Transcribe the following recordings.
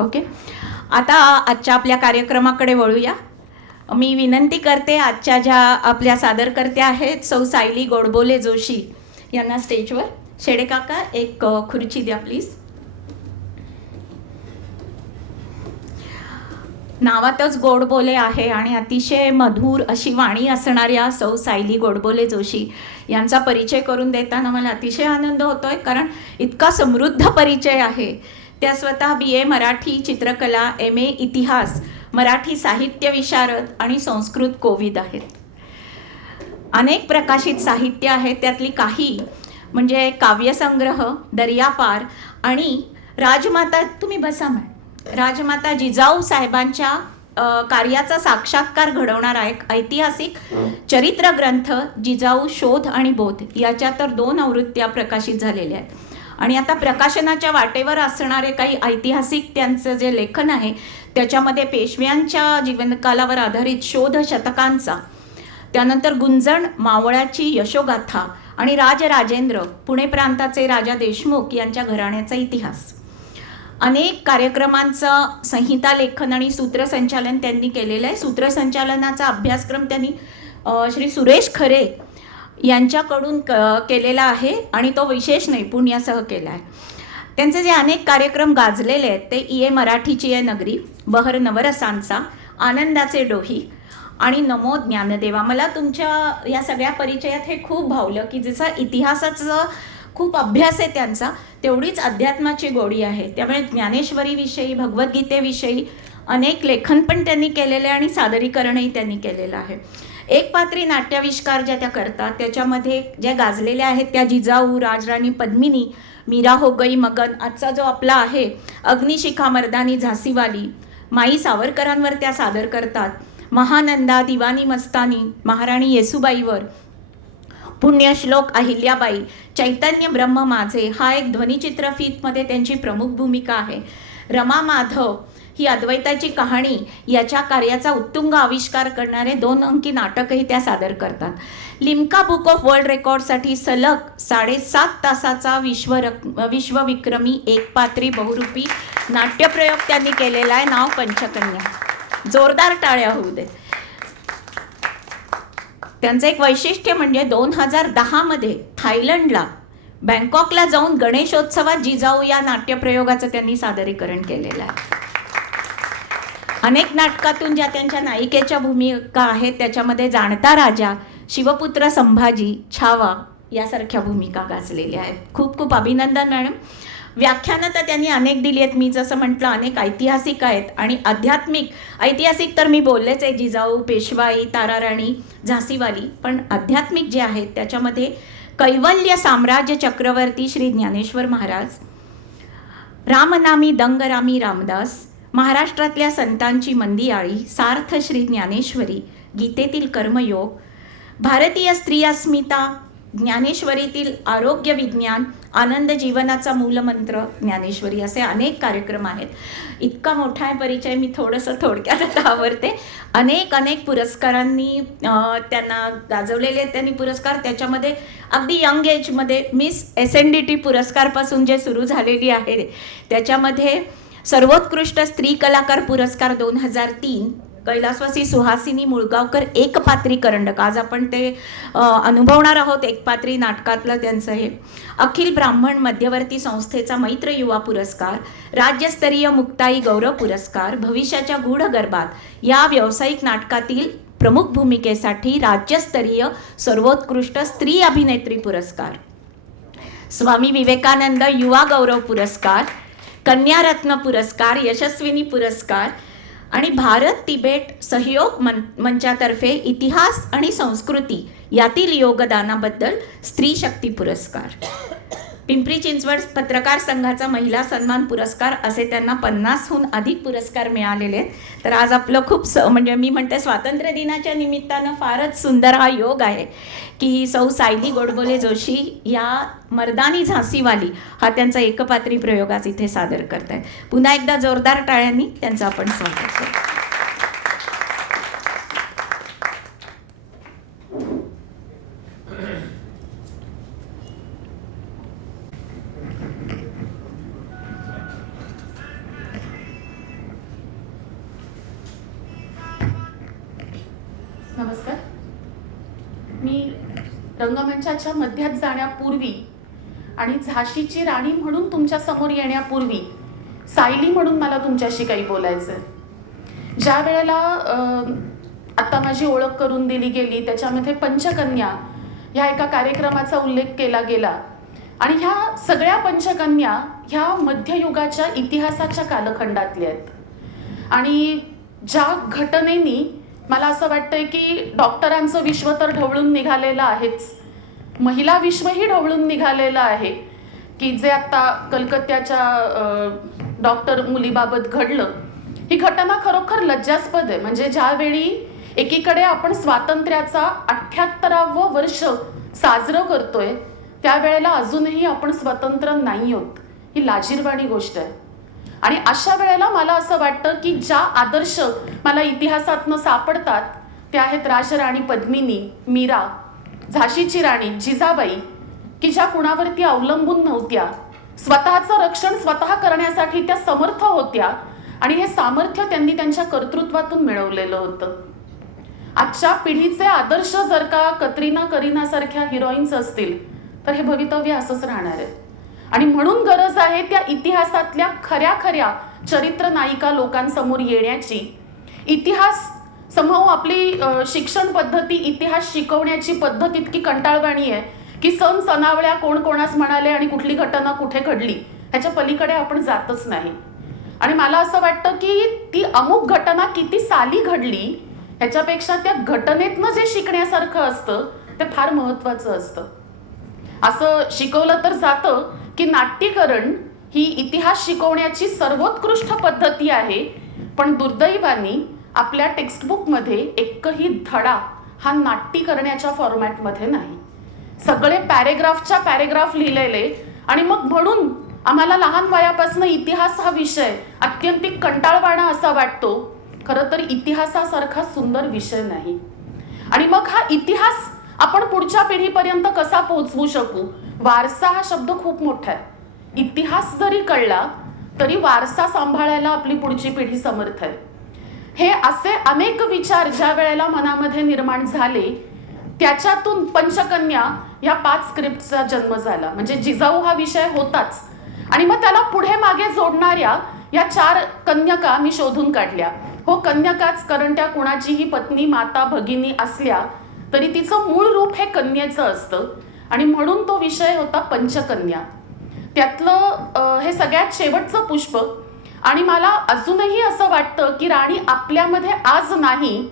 Okay, आता आजच्या आपल्या कार्यक्रमाकडे वळूया. मी विनंती करते आजच्या ज्या आपल्या सादरकर्त्या आहेत सौ सायली गोडबोले जोशी यांना स्टेजवर. शेडे काका एक खुर्ची द्या प्लीज. नावातच गोडबोले आहे आणि अतिशय मधुर अशी वाणी असणाऱ्या सौ सायली गोडबोले जोशी यांचा परिचय करून देताना मला अतिशय आनंद होतोय, कारण इतका समृद्ध परिचय आहे. त्या स्वतः BA मराठी चित्रकला, MA इतिहास, मराठी साहित्य विशारद आणि संस्कृत कोविद आहेत. अनेक प्रकाशित साहित्य आहे, त्यातली काही म्हणजे काव्यसंग्रह, दर्यापार आणि राजमाता, तुम्ही बसा मॅडम, राजमाता जिजाऊ साहेबांच्या कार्याचा साक्षात्कार घडवणारा एक ऐतिहासिक चरित्र ग्रंथ जिजाऊ शोध आणि बोध याच्या तर 2 आवृत्त्या प्रकाशित झालेल्या आहेत. आणि आता प्रकाशनाच्या वाटेवर असणारे काही ऐतिहासिक त्यांचं जे लेखन आहे त्याच्यामध्ये पेशव्यांच्या जीवनकालावर आधारित शोध शतकांचा, त्यानंतर गुंजण मावळाची यशोगाथा आणि राजराजेंद्र पुणे प्रांताचे राजा देशमुख यांच्या घराण्याचा इतिहास. अनेक कार्यक्रमांचं संहिता लेखन आणि सूत्रसंचालन त्यांनी केलेलं आहे. सूत्रसंचालनाचा अभ्यासक्रम त्यांनी श्री सुरेश खरे यांच्याकडून केलेला आहे आणि तो विशेष नैपुण्यासह केला आहे. त्यांचे जे अनेक कार्यक्रम गाजलेले आहेत ते EA मराठीची आहे नगरी, बहर नवरसांचा, आनंदाचे डोही आणि नमो ज्ञानदेवा. मला तुमच्या या सगळ्या परिचयात हे खूप भावलं की जसं इतिहासाचं खूप अभ्यास आहे त्यांचा, तेवढीच अध्यात्माची गोडी आहे. त्यामुळे ज्ञानेश्वरीविषयी, भगवद्गीतेविषयी अनेक लेखन पण त्यांनी केलेले आणि सादरीकरणही त्यांनी केलेलं आहे. एक पात्री नाट्याविष्कार ज्या त्या करतात त्याच्यामध्ये ज्या गाजलेल्या आहेत त्या जिजाऊ, राजराणी पद्मिनी, मीरा हो गई मगन, आजचा जो आपला आहे अग्निशिखा मर्दानी झासीवाली, माई सावरकरांवर त्या सादर करतात. महानंदा, दिवानी मस्तानी, महाराणी येसुबाईवर, पुण्यश्लोक अहिल्याबाई, चैतन्य ब्रह्म माझे हा एक ध्वनिचित्रफीतमध्ये त्यांची प्रमुख भूमिका आहे. रमा माधव ही अद्वैताची कहाणी याच्या कार्याचा उत्तुंग आविष्कार करणारे 2 अंकी नाटकही त्या सादर करतात. लिम्का बुक ऑफ वर्ल्ड रेकॉर्डसाठी सलग 7.5 तासाचा विश्वविक्रमी एकपात्री बहुरूपी नाट्यप्रयोग त्यांनी केलेला आहे. नाव पंचकन्या. जोरदार टाळ्या होऊ दे. त्यांचं एक वैशिष्ट्य म्हणजे 2010 मध्ये थायलंडला, बँकॉकला जाऊन गणेशोत्सवात जिजाऊ या नाट्यप्रयोगाचं त्यांनी सादरीकरण केलेलं आहे. अनेक नाटकातून ज्या त्यांच्या नायिकेच्या भूमिका आहेत त्याच्यामध्ये जाणता राजा, शिवपुत्र संभाजी, छावा यासारख्या भूमिका गाजलेल्या आहेत. खूप खूप अभिनंदन मॅडम. व्याख्यानं तर त्यांनी अनेक दिली आहेत. मी जसं म्हटलं अनेक ऐतिहासिक आहेत आणि आध्यात्मिक. ऐतिहासिक तर मी बोललेच आहे, जिजाऊ, पेशवाई, ताराराणी, झासीवाली. पण आध्यात्मिक जे आहेत त्याच्यामध्ये कैवल्य साम्राज्य चक्रवर्ती श्री ज्ञानेश्वर महाराज, रामनामी दंगरामी रामदास, महाराष्ट्रातल्या संतांची मंदियाळी, सार्थ श्री ज्ञानेश्वरी, गीतेतील कर्मयोग, भारतीय स्त्री अस्मिता, ज्ञानेश्वरीतील आरोग्य विज्ञान, आनंद जीवनाचा मूलमंत्र ज्ञानेश्वरी, असे अनेक कार्यक्रम आहेत. इतका मोठा आहे परिचय, मी थोडक्यात आता आवरते. अनेक पुरस्कारांनी त्यांना गाजवलेले आहेत त्यांनी पुरस्कार. त्याच्यामध्ये अगदी यंग एजमध्ये मिस SNDT पुरस्कारपासून जे सुरू झालेली आहे त्याच्यामध्ये सर्वोत्कृष्ट स्त्री कलाकार पुरस्कार 2003 कैलासवासी सुहासिनी मुळगावकर एकपात्री करंडक, आज आपण ते अनुभवणार आहोत. एकपात्री नाटकातलं त्यांचं हे. अखिल ब्राह्मण मध्यवर्ती संस्थेचा मैत्र युवा पुरस्कार, राज्यस्तरीय मुक्ताई गौरव पुरस्कार, भविष्याच्या गूढ गर्भात या व्यावसायिक नाटकातील प्रमुख भूमिकेसाठी राज्यस्तरीय सर्वोत्कृष्ट स्त्री अभिनेत्री पुरस्कार, स्वामी विवेकानंद युवा गौरव पुरस्कार, कन्यारत्न पुरस्कार, यशस्विनी पुरस्कार आणि भारत तिबेट सहयोग मंचातर्फे इतिहास आणि संस्कृती यातील योगदानाबद्दल स्त्री शक्ती पुरस्कार, पिंपरी चिंचवड पत्रकार संघाचा महिला सन्मान पुरस्कार, असे त्यांना 50हून अधिक पुरस्कार मिळालेले आहेत. तर आज आपलं खूप म्हणजे मी म्हणते स्वातंत्र्य दिनाच्या निमित्तानं फारच सुंदर हा योग आहे की सौ सायली गोडबोले जोशी या मर्दानी झासीवाली हा त्यांचा एकपात्री प्रयोग आज इथे सादर करतायत. पुन्हा एकदा जोरदार टाळ्यांनी त्यांचं आपण स्वागत करू. नमस्कार. मी रंगमंचाच्या मध्यात जाण्यापूर्वी आणि झाशीची राणी म्हणून तुमच्या समोर येण्यापूर्वी सायली म्हणून मला तुमच्याशी काही बोलायचं आहे. ज्या वेळेला आता माझी ओळख करून दिली गेली त्याच्यामध्ये पंचकन्या ह्या एका कार्यक्रमाचा उल्लेख केला गेला आणि ह्या सगळ्या पंचकन्या ह्या मध्ययुगाच्या इतिहासाच्या कालखंडातल्या आहेत आणि ज्या घटनेनी मला असं वाटतंय की डॉक्टरांचं विश्व तर ढवळून निघालेलं आहेच, महिला विश्वही ढवळून निघालेलं आहे की जे आता कलकत्त्याच्या डॉक्टर मुलीबाबत घडलं. ही घटना खरोखर लज्जास्पद आहे. म्हणजे ज्यावेळी एकीकडे आपण स्वातंत्र्याचा 78वं वर्ष साजरं करतोय त्यावेळेला अजूनही आपण स्वतंत्र नाही आहोत. ही लाजिरवाणी गोष्ट आहे. आणि अशा वेळेला मला असं वाटतं की ज्या आदर्श मला इतिहासातनं सापडतात ते आहेत राजराणी पद्मिनी, मीरा, झाशीची राणी जिजाबाई, की ज्या कुणावरती अवलंबून नव्हत्या, स्वतःचं रक्षण स्वतः करण्यासाठी त्या समर्थ होत्या आणि हे सामर्थ्य त्यांनी त्यांच्या कर्तृत्वातून मिळवलेलं होतं. आजच्या पिढीचे आदर्श जर का कतरीना सारख्या हिरोईन्स असतील तर हे भवितव्य असंच राहणार आहे. आणि म्हणून गरज आहे त्या इतिहासातल्या खऱ्या चरित्र नायिका लोकांसमोर येण्याची. इतिहास समूह आपली शिक्षण पद्धती, इतिहास शिकवण्याची पद्धत इतकी कंटाळवाणी आहे की सण सणावळ्या कोण कोणास म्हणाले आणि कुठली घटना कुठे घडली ह्याच्या पलीकडे आपण जातच नाही. आणि मला असं वाटतं की ती अमुक घटना किती साली घडली ह्याच्यापेक्षा त्या घटनेतनं जे शिकण्यासारखं असतं ते फार महत्वाचं असतं. असं शिकवलं तर जातं की नाट्यीकरण ही इतिहास शिकवण्याची सर्वोत्कृष्ट पद्धती आहे, पण दुर्दैवाने आपल्या टेक्स्टबुकमध्ये एकही धडा हा नाट्यीकरणाच्या फॉर्मॅटमध्ये नाही. सगळे पॅरेग्राफ लिहिलेले आणि मग म्हणून आम्हाला लहान वयापासून इतिहास हा विषय अत्यंतिक कंटाळवाणा असा वाटतो. खरं तर इतिहासासारखा सुंदर विषय नाही. आणि मग हा इतिहास आपण पुढच्या पिढीपर्यंत कसा पोहोचवू शकू? वारसा हा शब्द खूप मोठा आहे. इतिहास जरी कळला तरी वारसा सांभाळायला आपली पुढची पिढी समर्थ आहे. हे असे अनेक विचार ज्या वेळेला मनामध्ये निर्माण झाले त्याच्यातून पंचकन्या या 5 स्क्रिप्टचा जन्म झाला. म्हणजे जिजाऊ हा विषय होताच आणि मग त्याला पुढे मागे जोडणाऱ्या या 4 कन्यका मी शोधून काढल्या. हो, कन्यकाच, कारण त्या कुणाचीही पत्नी, माता, भगिनी असल्या तरी तिचं मूळ रूप हे कन्येचं असतं आणि म्हणून तो विषय होता पंचकन्या. त्यातलं हे सगळ्यात शेवटचं पुष्प. आणि मला अजूनही असं वाटतं की राणी आपल्यामध्ये आज नाही,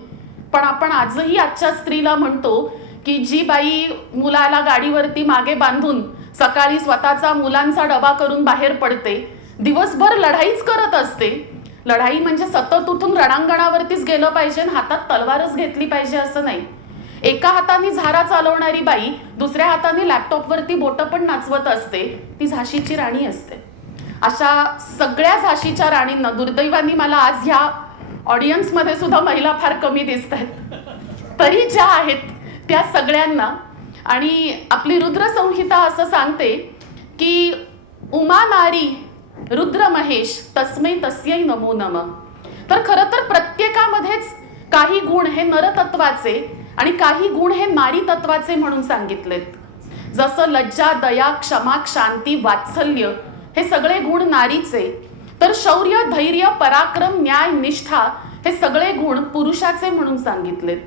पण आपण आजही आजच्या स्त्रीला म्हणतो की जी बाई मुलाला गाडीवरती मागे बांधून सकाळी स्वतःचा मुलांचा डबा करून बाहेर पडते, दिवसभर लढाईच करत असते. लढाई म्हणजे सतत उठून रणांगणावरतीच गेलं पाहिजे, हातात तलवारच घेतली पाहिजे असं नाही. एका हाताने झारा चालवणारी बाई दुसऱ्या हाताने लॅपटॉपवरती बोटं पण नाचवत असते, ती झाशीची राणी असते. अशा सगळ्या झाशीच्या राणींना, दुर्दैवाने मला आज ह्या ऑडियन्समध्ये सुद्धा महिला फार कमी दिसत आहेत, तरी ज्या आहेत त्या सगळ्यांना. आणि आपली रुद्रसंहिता असं सांगते की उमा नारी रुद्र महेश तस्मै तस्यै नमो नमः. तर खरं तर प्रत्येकामध्येच काही गुण हे नरतत्वाचे आणि काही गुण हे नारी तत्वाचे म्हणून सांगितलेत. जसं लज्जा, दया, क्षमा, शांती, वात्सल्य हे सगळे गुण नारीचे, तर शौर्य, धैर्य, पराक्रम, न्याय, निष्ठा हे सगळे गुण पुरुषाचे म्हणून सांगितलेत.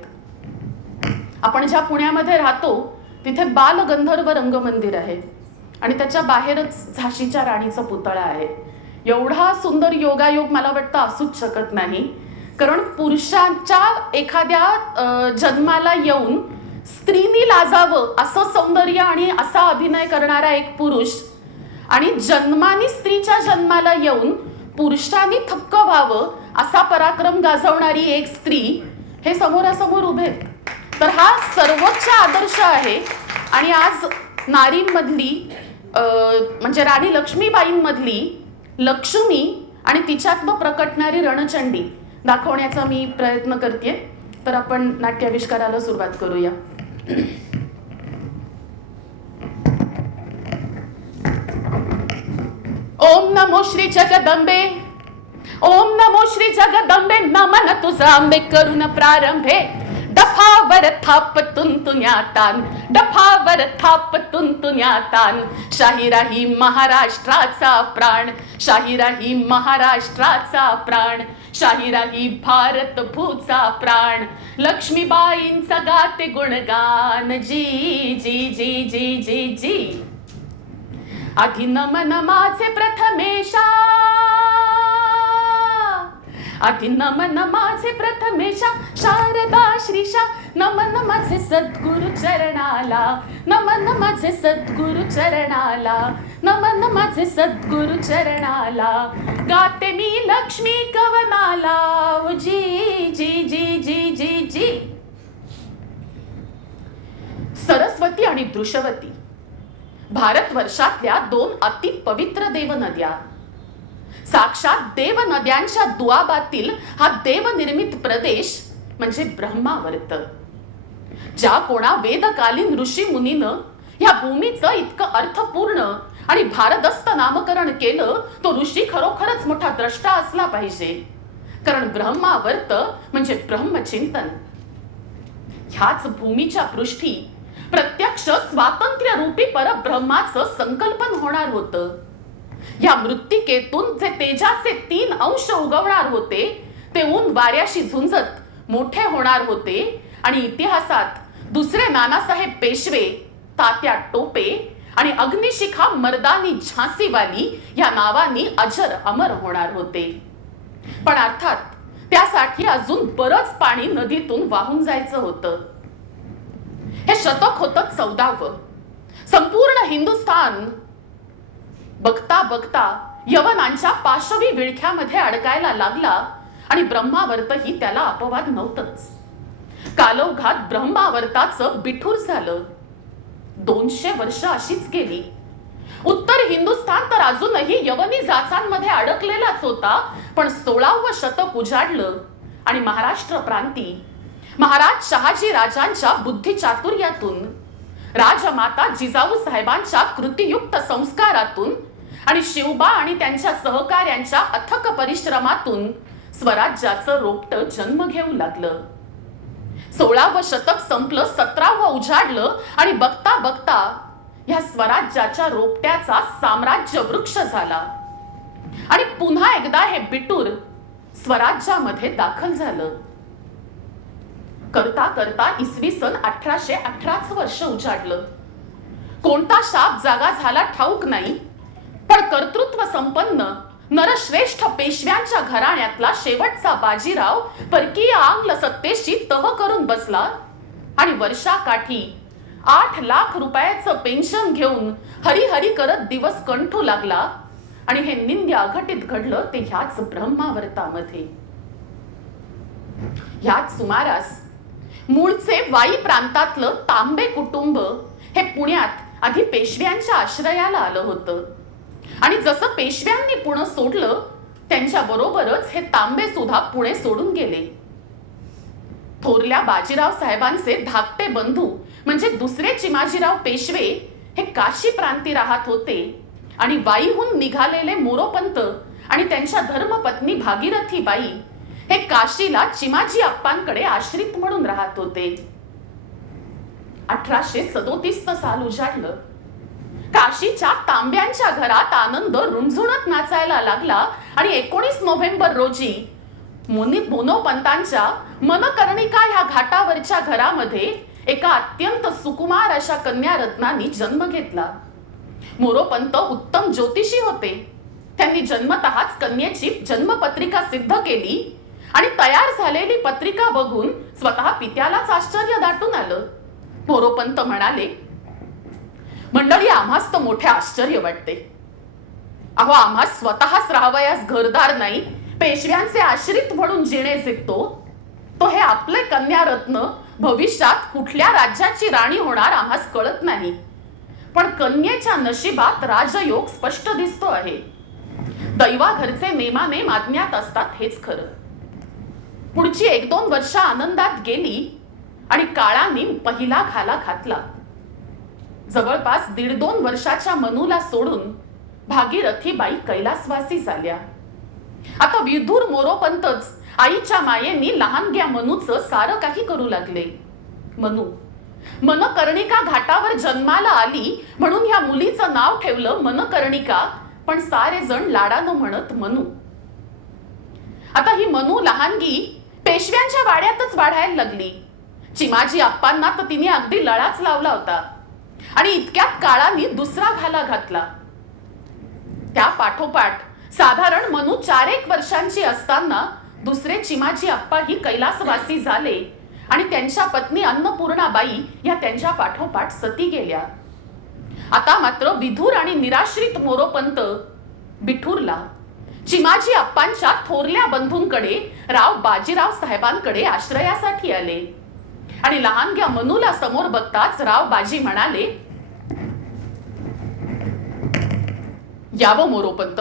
आपण ज्या पुण्यामध्ये राहतो तिथे बालगंधर्व रंगमंदिर आहे आणि त्याच्या बाहेरच झाशीच्या राणीचा पुतळा आहे. एवढा सुंदर योगायोग मला वाटतं असूच शकत नाही, कारण पुरुषाच्या एखाद्या जन्माला येऊन स्त्रीनी लाजावं असं सौंदर्य आणि असा अभिनय करणारा एक पुरुष आणि जन्मानी स्त्रीच्या जन्माला येऊन पुरुषांनी थक्क व्हावं असा पराक्रम गाजवणारी एक स्त्री हे समोरासमोर उभे. तर हा सर्वोच्च आदर्श आहे. आणि आज नारींमधली म्हणजे राणी लक्ष्मीबाईंमधली लक्ष्मी आणि तिच्यातनं प्रकटणारी रणचंडी दाखवण्याचा मी प्रयत्न करते. तर आपण नाट्याविष्काराला सुरुवात करूया. ओम नमो श्री जगदंबे, ओम नमो श्री जगदंबे, नमन तुझा अंबे करून प्रारंभे. डप डफावर थाप तुंतुन्यातान, डफावर थाप तुंतुन्यातान. शाहिराही महाराष्ट्राचा प्राण, शाहिराही महाराष्ट्राचा प्राण, शाहिराही भारत भूचा प्राण. लक्ष्मीबाईंचा गाते गुणगान, जी जी जी जी जी जी. आधी नमन माझे प्रथमेशा, आधी नमन माझे प्रथमेशा, शारदा श्रीशा. नमन माझे सद्गुरु चरणाला, नमन माझे सद्गुरु चरणाला, नमन माझे सद्गुरु चरणाला. गाते मी लक्ष्मी कवनाला, जी जी जी जी जी जी. सरस्वती आणि दृशवती भारतवर्षातल्या 2 अति पवित्र देवनद्या. साक्षात देव नद्यांच्या दुआबातील हा देवनिर्मित प्रदेश म्हणजे ब्रह्मावर्त. ज्या कोणा वेदकालीन ऋषी मुनीनं या भूमीचं इतकं अर्थपूर्ण आणि भारदस्त नामकरण केलं, तो ऋषी खरोखरच मोठा द्रष्टा असला पाहिजे. कारण ब्रह्मावर्त म्हणजे ब्रह्मचिंतन. ह्याच भूमीच्या पृष्ठी प्रत्यक्ष स्वातंत्र्य रूपी परब्रह्माचं संकल्पन होणार होतं. या मृत्तिकेतून जे तेजाचे 3 अंश उगवणार होते, ते ऊन वाऱ्याशी झुंजत मोठे होणार होते आणि इतिहासात दुसरे नानासाहेब पेशवे, तात्या टोपे आणि अग्निशिखा मर्दानी झांसीवाली या नावानी अजर अमर होणार होते. पण अर्थात त्यासाठी अजून बरंच पाणी नदीतून वाहून जायचं होतं. हे शतक होतं 14वं. संपूर्ण हिंदुस्थान बघता बघता यवनांच्या पाशवी विळख्यामध्ये अडकायला लागला आणि ब्रह्मावर्तही त्याला अपवाद नव्हतंच. कालोघात ब्रह्मावर्ताचं बिठूर झालं. 200 वर्ष अशीच गेली. उत्तर हिंदुस्थान तर अजूनही यवनी जाचांमध्ये अडकलेलाच होता. पण 16वं शतक उजाडलं आणि महाराष्ट्र प्रांती महाराज शहाजी राजांच्या बुद्धिचातुर्यातून, राजमाता जिजाऊ साहेबांच्या कृतियुक्त संस्कारातून आणि शिवबा आणि त्यांच्या सहकाऱ्यांच्या अथक परिश्रमातून स्वराज्याचं रोपटं जन्म घेऊ लागलं. 16वं शतक संपलं, 17वं उजाडलं आणि बघता बघता या स्वराज्याच्या रोपट्याचा साम्राज्य वृक्ष झाला. आणि पुन्हा एकदा हे बिटूर स्वराज्यामध्ये दाखल झालं. करता करता इसवी सन 1818 वर्ष उजाडलं. कोणता शाप जागा झाला ठाऊक नाही, पण कर्तृत्व संपन्न नरश्रेष्ठ पेशव्यांच्या घराण्यातला शेवटचा बाजीराव परकीय आंग्ल सत्तेशी तह करून बसला आणि वर्षाकाठी 8 लाख रुपयाचं पेन्शन घेऊन हरिहरी करत दिवस कंठू लागला. आणि हे निंद्य अघटित घडलं ते ह्याच ब्रह्मावर्तामध्ये. ह्याच सुमारास मूळचे वाई प्रांतातलं तांबे कुटुंब हे पुण्यात आधी पेशव्यांच्या आश्रयाला आलं होतं. आणि जसं पेशव्यांनी पुणे सोडलं, त्यांच्या बरोबरच हे तांबे सुद्धा पुणे सोडून गेले. थोरल्या बाजीराव साहेबांचे धाकटे बंधू म्हणजे दुसरे चिमाजीराव पेशवे हे काशी प्रांती राहत होते. आणि वाईहून निघालेले मोरोपंत आणि त्यांच्या धर्मपत्नी भागीरथी बाई हे काशीला चिमाजी अप्पांकडे आश्रित म्हणून राहत होते. 1837 साल उजाडलं. काशीच्या तांब्यांच्या घरात आनंद रुंझुणत नाचायला लागला आणि 19 नोव्हेंबर रोजी मोनोपंतांच्या मनकर्णिका ह्या घाटावरच्या घरामध्ये एका अत्यंत सुकुमार अशा कन्या रत्नांनी जन्म घेतला. मोरोपंत उत्तम ज्योतिषी होते. त्यांनी जन्मतःच कन्येची जन्मपत्रिका सिद्ध केली आणि तयार झालेली पत्रिका बघून स्वतः पित्यालाच आश्चर्य दाटून आलं. मोरोपंत म्हणाले, मंडळी, आम्हास तर मोठे आश्चर्य वाटते. अहो, आम्हास स्वतःच राहावयास घरदार नाही, पेशव्यांचे आश्रित म्हणून जिणे जिंकतो. तो हे आपले कन्यारत्न भविष्यात कुठल्या राज्याची राणी होणार आम्हास कळत नाही. पण कन्येच्या नशिबात राजयोग स्पष्ट दिसतो आहे. दैवाघरचे नेमानेम अज्ञात असतात हेच खरं. पुढची 1-2 वर्ष आनंदात गेली आणि काळाने पहिला घाला घातला. जवळपास 1.5-2 वर्षाच्या मनूला सोडून भागीरथी बाई कैलासवासी झाल्या. आता विधूर मोरोपंतच आईच्या मायेनी लहानग्या मनूचं सारं काही करू लागले. मनकर्णिका घाटावर जन्माला आली म्हणून ह्या मुलीचं नाव ठेवलं मनकर्णिका, पण सारे जण लाडानं म्हणत मनू. आता ही मनू लहानगी पेशव्यांच्या वाड्यातच वाढायला लागली. चिमाजी आप्पांना तर तिने अगदी लळाच लावला होता आणि इतक्यात काळाने दुसरा घाला घातला. त्या पाठोपाठ साधारण मनू 4-1 वर्षांची असताना दुसरे चिमाजी आप्पा ही कैलासवासी झाले आणि त्यांच्या पत्नी अन्नपूर्णाबाई या त्यांच्या पाठोपाठ सती गेल्या. आता मात्र विधूर आणि निराश्रित मोरोपंत बिठूरला चिमाजी आप्पांच्या थोरल्या बंधूंकडे राव बाजीराव साहेबांकडे आश्रयासाठी आले आणि लहानग्या मनूला समोर बघताच राव बाजी म्हणाले, यावं मोरोपंत,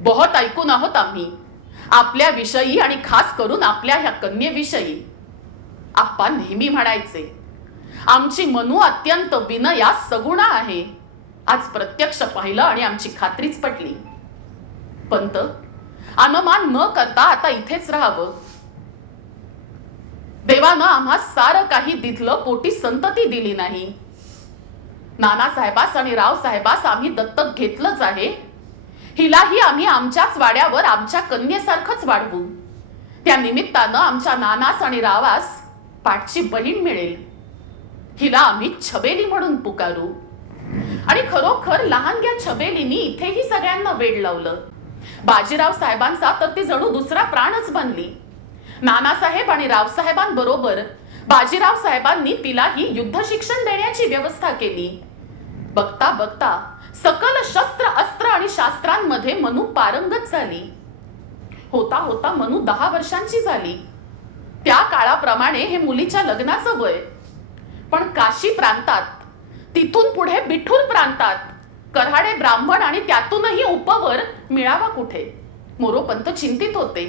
बहुत ऐकून आहोत आम्ही आपल्या विषयी आणि खास करून आपल्या ह्या कन्येविषयी. आप्पा नेहमी म्हणायचे आमची मनू अत्यंत विनयास सगुणा आहे. आज प्रत्यक्ष पाहिलं आणि आमची खात्रीच पटली. पंत, अनुमान न करता आता इथेच राहावं. देवानं आम्हा सारं काही दिधलं, पोटी संतती दिली नाही. नानासाहेबास आणि रावसाहेबास आम्ही दत्तक घेतलंच आहे. हिलाही आम्ही आमच्याच वाड्यावर आमच्या कन्येसारखंच वाढवू. त्या निमित्तानं आमच्या नानास आणि रावास पाठची बहीण मिळेल. हिला आम्ही छबेली म्हणून पुकारू. आणि खरोखर लहानग्या छबेलीनी इथेही सगळ्यांना वेड लावलं. बाजीराव साहेबांचा तर ती जणू दुसरा प्राणच बनली. नानासाहेब आणि रावसाहेबांबरोबर बाजीराव साहेबांनी तिलाही युद्ध शिक्षण देण्याची व्यवस्था केली. बघता बघता सकल शस्त्र अस्त्र आणि शास्त्रांमध्ये मनू पारंगत झाली. होता होता मनू 10 वर्षांची झाली. त्या काळाप्रमाणे हे मुलीच्या लग्नाचं वय. पण काशी प्रांतात, तिथून पुढे बिठूर प्रांतात कऱ्हाडे ब्राह्मण आणि त्यातूनही उपवर मिळावा कुठे? मोरोपंत चिंतित होते.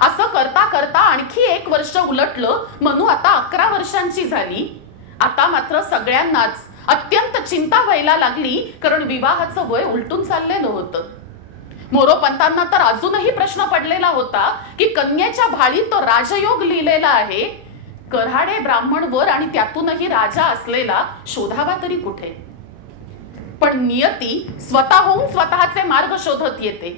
असं करता करता आणखी 1 वर्ष उलटलं. मनू आता 11 वर्षांची झाली. आता मात्र सगळ्यांनाच अत्यंत चिंता व्हायला लागली, कारण विवाहाचं वय उलटून चाललेलं होतं. मोरोपंतांना तर अजूनही प्रश्न पडलेला होता की कन्येच्या भाळीत तो राजयोग लिहिलेला आहे. कऱ्हाडे ब्राह्मणवर आणि त्यातूनही राजा असलेला शोधावा तरी कुठे? पण नियती स्वतःहून स्वतःचे मार्ग शोधत येते.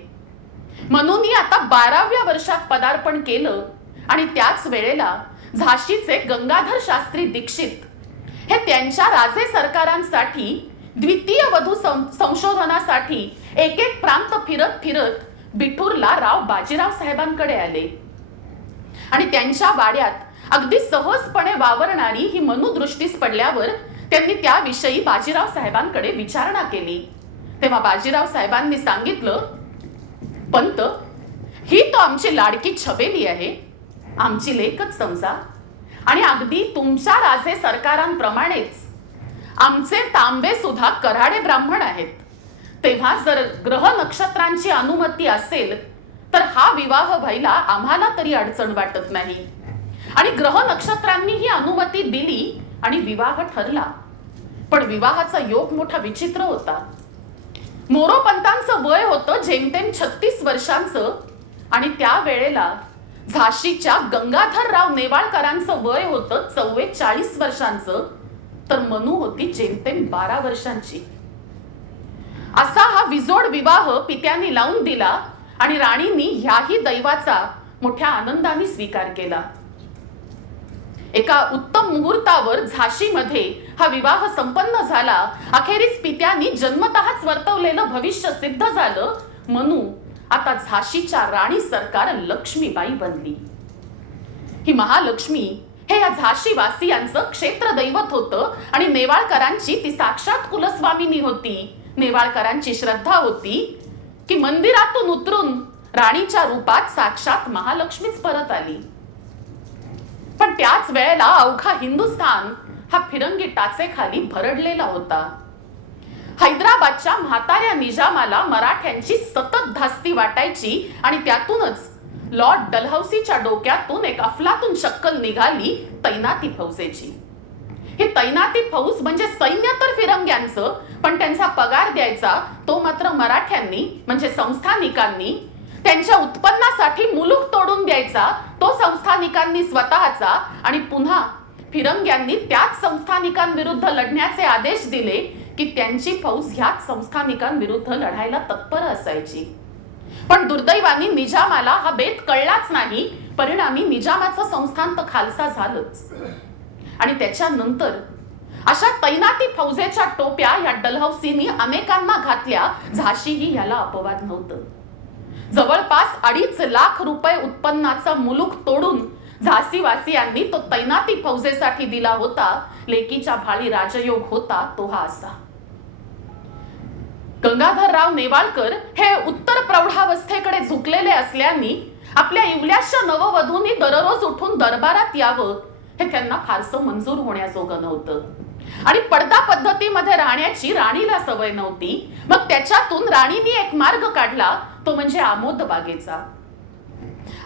मनूनी आता 12व्या वर्षात पदार्पण केलं आणि त्याच वेळेला झाशीचे गंगाधर शास्त्री दीक्षित हे त्यांच्या राजे सरकारांसाठी द्वितीय वधू संशोधनासाठी एक प्रांत फिरत फिरत बिठूरला राव बाजीराव साहेबांकडे आले आणि त्यांच्या वाड्यात अगदी सहजपणे वावरणारी ही मनू दृष्टीस पडल्यावर त्यांनी त्याविषयी बाजीराव साहेबांकडे विचारणा केली. तेव्हा बाजीराव साहेबांनी सांगितलं, पंत, ही तो आमची लाडकी छबेली आहे. आमची लेकच समजा आणि अगदी तुमच्या राजे सरकारांप्रमाणेच आमचे तांबे सुद्धा कऱ्हाडे ब्राह्मण आहेत. तेव्हा जर ग्रह नक्षत्रांची अनुमती असेल तर हा विवाह व्हायला आम्हाला तरी अडचण वाटत नाही. आणि ग्रह नक्षत्रांनी ही अनुमती दिली आणि विवाह ठरला. पण विवाहाचा योग मोठा विचित्र होता. मोरोपंतांचं वय होतं जेमतेम 36 वर्षांचं आणि त्या वेळेला झाशीच्या गंगाधरराव नेवाळकरांचं वय होतं 44 वर्षांचं, तर मनू होती जेमतेम 12 वर्षांची. असा हा विजोड विवाह पित्यांनी लावून दिला आणि राणींनी ह्याही दैवाचा मोठ्या आनंदाने स्वीकार केला. एका उत्तम मुहूर्तावर झाशीमध्ये हा विवाह संपन्न झाला. अखेरीस पित्यांनी जन्मतःच वर्तवलेलं भविष्य सिद्ध झालं. मनू आता झाशीच्या राणी सरकार लक्ष्मीबाई बनली. ही महालक्ष्मी हे या झाशीवासियांचं क्षेत्र दैवत होतं आणि नेवाळकरांची ती साक्षात कुलस्वामिनी होती. नेवाळकरांची श्रद्धा होती की मंदिरातून उतरून राणीच्या रूपात साक्षात महालक्ष्मीच परत आली. पण त्याच वेळेला अवघा हिंदुस्थान हा फिरंगी टाचेखाली भरडलेला होता. हैदराबादच्या म्हाताऱ्या निजामाला मराठ्यांची सतत धास्ती वाटायची आणि त्यातूनच लॉर्ड डलहौसीच्या डोक्यातून एक अफलातून शक्कल निघाली तैनाती फौजेची. ही तैनाती फौज म्हणजे सैन्य तर फिरंग्यांचं, पण त्यांचा पगार द्यायचा तो मात्र मराठ्यांनी म्हणजे संस्थानिकांनी त्यांच्या उत्पन्नासाठी मुलूक तोडून बनवून द्यायचा तो संस्थानिकांनी स्वतःचा, आणि पुन्हा फिरंग्यांनी त्याच संस्थानिकांविरुद्ध लढण्याचे आदेश दिले की त्यांची फौज ह्याच संस्थानिकांविरुद्ध लढायला तत्पर असायची. पण दुर्दैवाने निजामाला हा बेत कळलाच नाही. परिणामी निजामाचं संस्थान तर खालसा झालंच. आणि त्याच्यानंतर अशा तैनाती फौजेच्या टोप्या या डलहौसीनी अनेकांना घातल्या. झाशीही याला अपवाद नव्हतं. जवळपास 2.5 लाख रुपये उत्पन्नाचा मुलूक तोडून झाशीवासियांनी तो तैनाती फौजेसाठी दिला होता. लेकीच्या भाळी राजयोग होता तो हा असा. गंगाधरराव नेवाळकर हे उत्तर प्रौढावस्थेकडे झुकलेले असल्याने आपल्या इवल्याशा नववधूंनी दररोज उठून दरबारात यावं हे त्यांना फारसं मंजूर होण्याजोगं नव्हतं. आणि पडदा पद्धतीमध्ये राहण्याची राणीला सवय नव्हती. मग त्याच्यातून राणीने एक मार्ग काढला, तो म्हणजे आमोद बागेचा.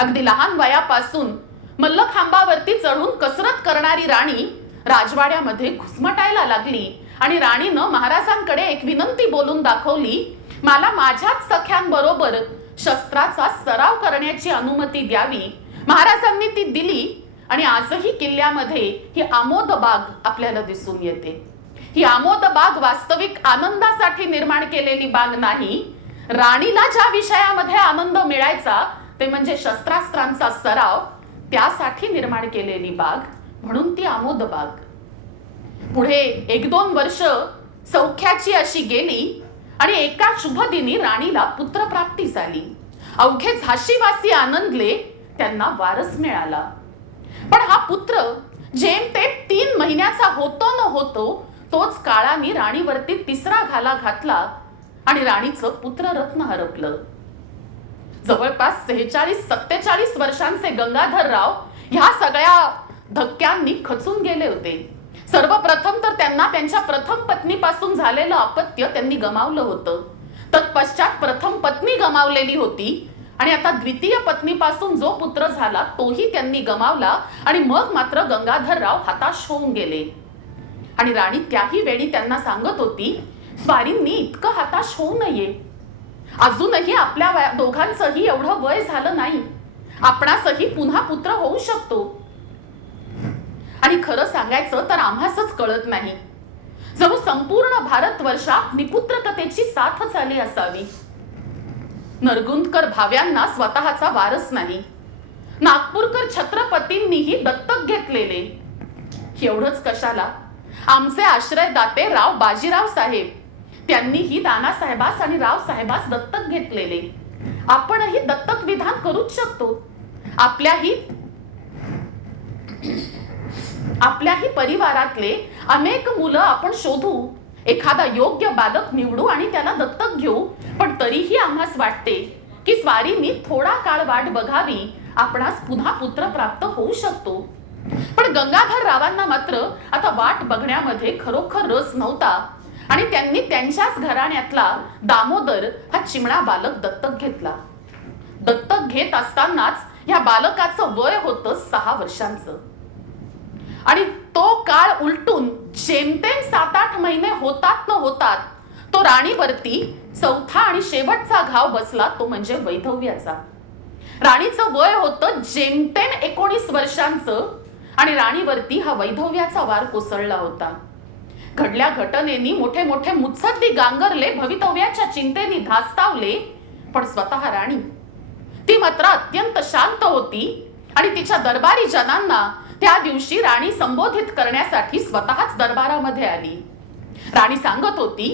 अगदी लहान वयापासून मल्लखांबावरती चढून कसरत करणारी राणी राजवाड्यामध्ये घुसमटायला लागली. आणि राणीनं महाराजांकडे एक विनंती बोलून दाखवली, मला माझ्याच सख्यांबरोबर शस्त्राचा सराव करण्याची अनुमती द्यावी. महाराजांनी ती दिली. आणि आजही किल्ल्यामध्ये ही आमोद बाग आपल्याला दिसून येते. ही आमोद बाग वास्तविक आनंदासाठी निर्माण केलेली बाग नाही. राणीला ज्या विषयामध्ये आनंद मिळायचा ते म्हणजे शस्त्रास्त्रांचा सराव, त्यासाठी निर्माण केलेली बाग, म्हणून ती आमोद बाग. पुढे 1-2 वर्ष सौख्याची अशी गेली. आणि एका शुभदिनी राणीला पुत्रप्राप्ती झाली. अवघे झाशीवासी आनंदले, त्यांना वारस मिळाला. पण हा पुत्र जेमतेम 3 महिन्याचा होतो न होतो तोच काळाने राणीवरती 3रा घाला घातला आणि राणीचं पुत्ररत्न हरपलं. जवळपास 46-47 वर्षांचे गंगाधरराव ह्या सगळ्या धक्क्यांनी खचून गेले होते. सर्वप्रथम तर त्यांना त्यांच्या प्रथम पत्नीपासून झालेलं अपत्य त्यांनी गमावलं होतं. तत्पश्चात प्रथम पत्नी गमावलेली होती. आणि आता द्वितीय पत्नीपासून जो पुत्र झाला तोही त्यांनी गमावला. आणि मग मात्र गंगाधरराव हताश होऊन गेले. आणि राणी त्याही वेळी त्यांना सांगत होती, स्वारींनी इतकं हताश होऊ नये. अजूनही आपल्या दोघांचंही एवढं वय झालं नाही. आपणासही पुन्हा पुत्र होऊ शकतो. आणि खरं सांगायचं तर आम्हासच कळत नाही, जणू संपूर्ण भारतवर्षात निपुत्रकतेची साथ झाली असावी. नरगुंदकर भाव्यांना स्वतःचा वारस नाही. नागपूरकर छत्रपतींनीही दत्तक घेतलेले. एवढंच कशाला, आमचे आश्रयदाते राव बाजीराव साहेब, त्यांनीही नानासाहेबास आणि राव साहेबास दत्तक घेतलेले. आपणही दत्तक विधान करूच शकतो. आपल्याही परिवारातले अनेक मुलं आपण शोधू, एखादा योग्य बालक निवडू आणि त्याला दत्तक घेऊ. पण तरीही आम्हास वाटते की स्वारींनी थोडा काळ वाट बघावी, आपणास पुन्हा पुत्र प्राप्त होऊ शकतो. पण गंगाधररावांना मात्र आता वाट बघण्यामध्ये खरोखर रस नव्हता. आणि त्यांनी त्यांच्याच घराण्यातला दामोदर हा चिमणा बालक दत्तक घेतला. दत्तक घेत असतानाच या बालकाचं वय होतं 6 वर्षांचं. आणि तो काळ उलटून जेमतेम 7-8 महिने होतात न होतात तो राणीवरती 4था आणि शेवटचा घाव बसला, तो म्हणजे वैधव्याचा. राणीचं वय होतं जेमतेम 19 वर्षांचं. आणि राणीवरती हा वैधव्याचा वार कोसळला होता. घडल्या घटनेनी मोठे मोठे मुत्सद्दी गांगरले, भवितव्याच्या चिंतेने धास्तावले. पण स्वतः राणी ती मात्र अत्यंत शांत होती. आणि तिच्या दरबारी जनांना त्या दिवशी राणी संबोधित करण्यासाठी स्वतःच दरबारामध्ये आली. राणी सांगत होती,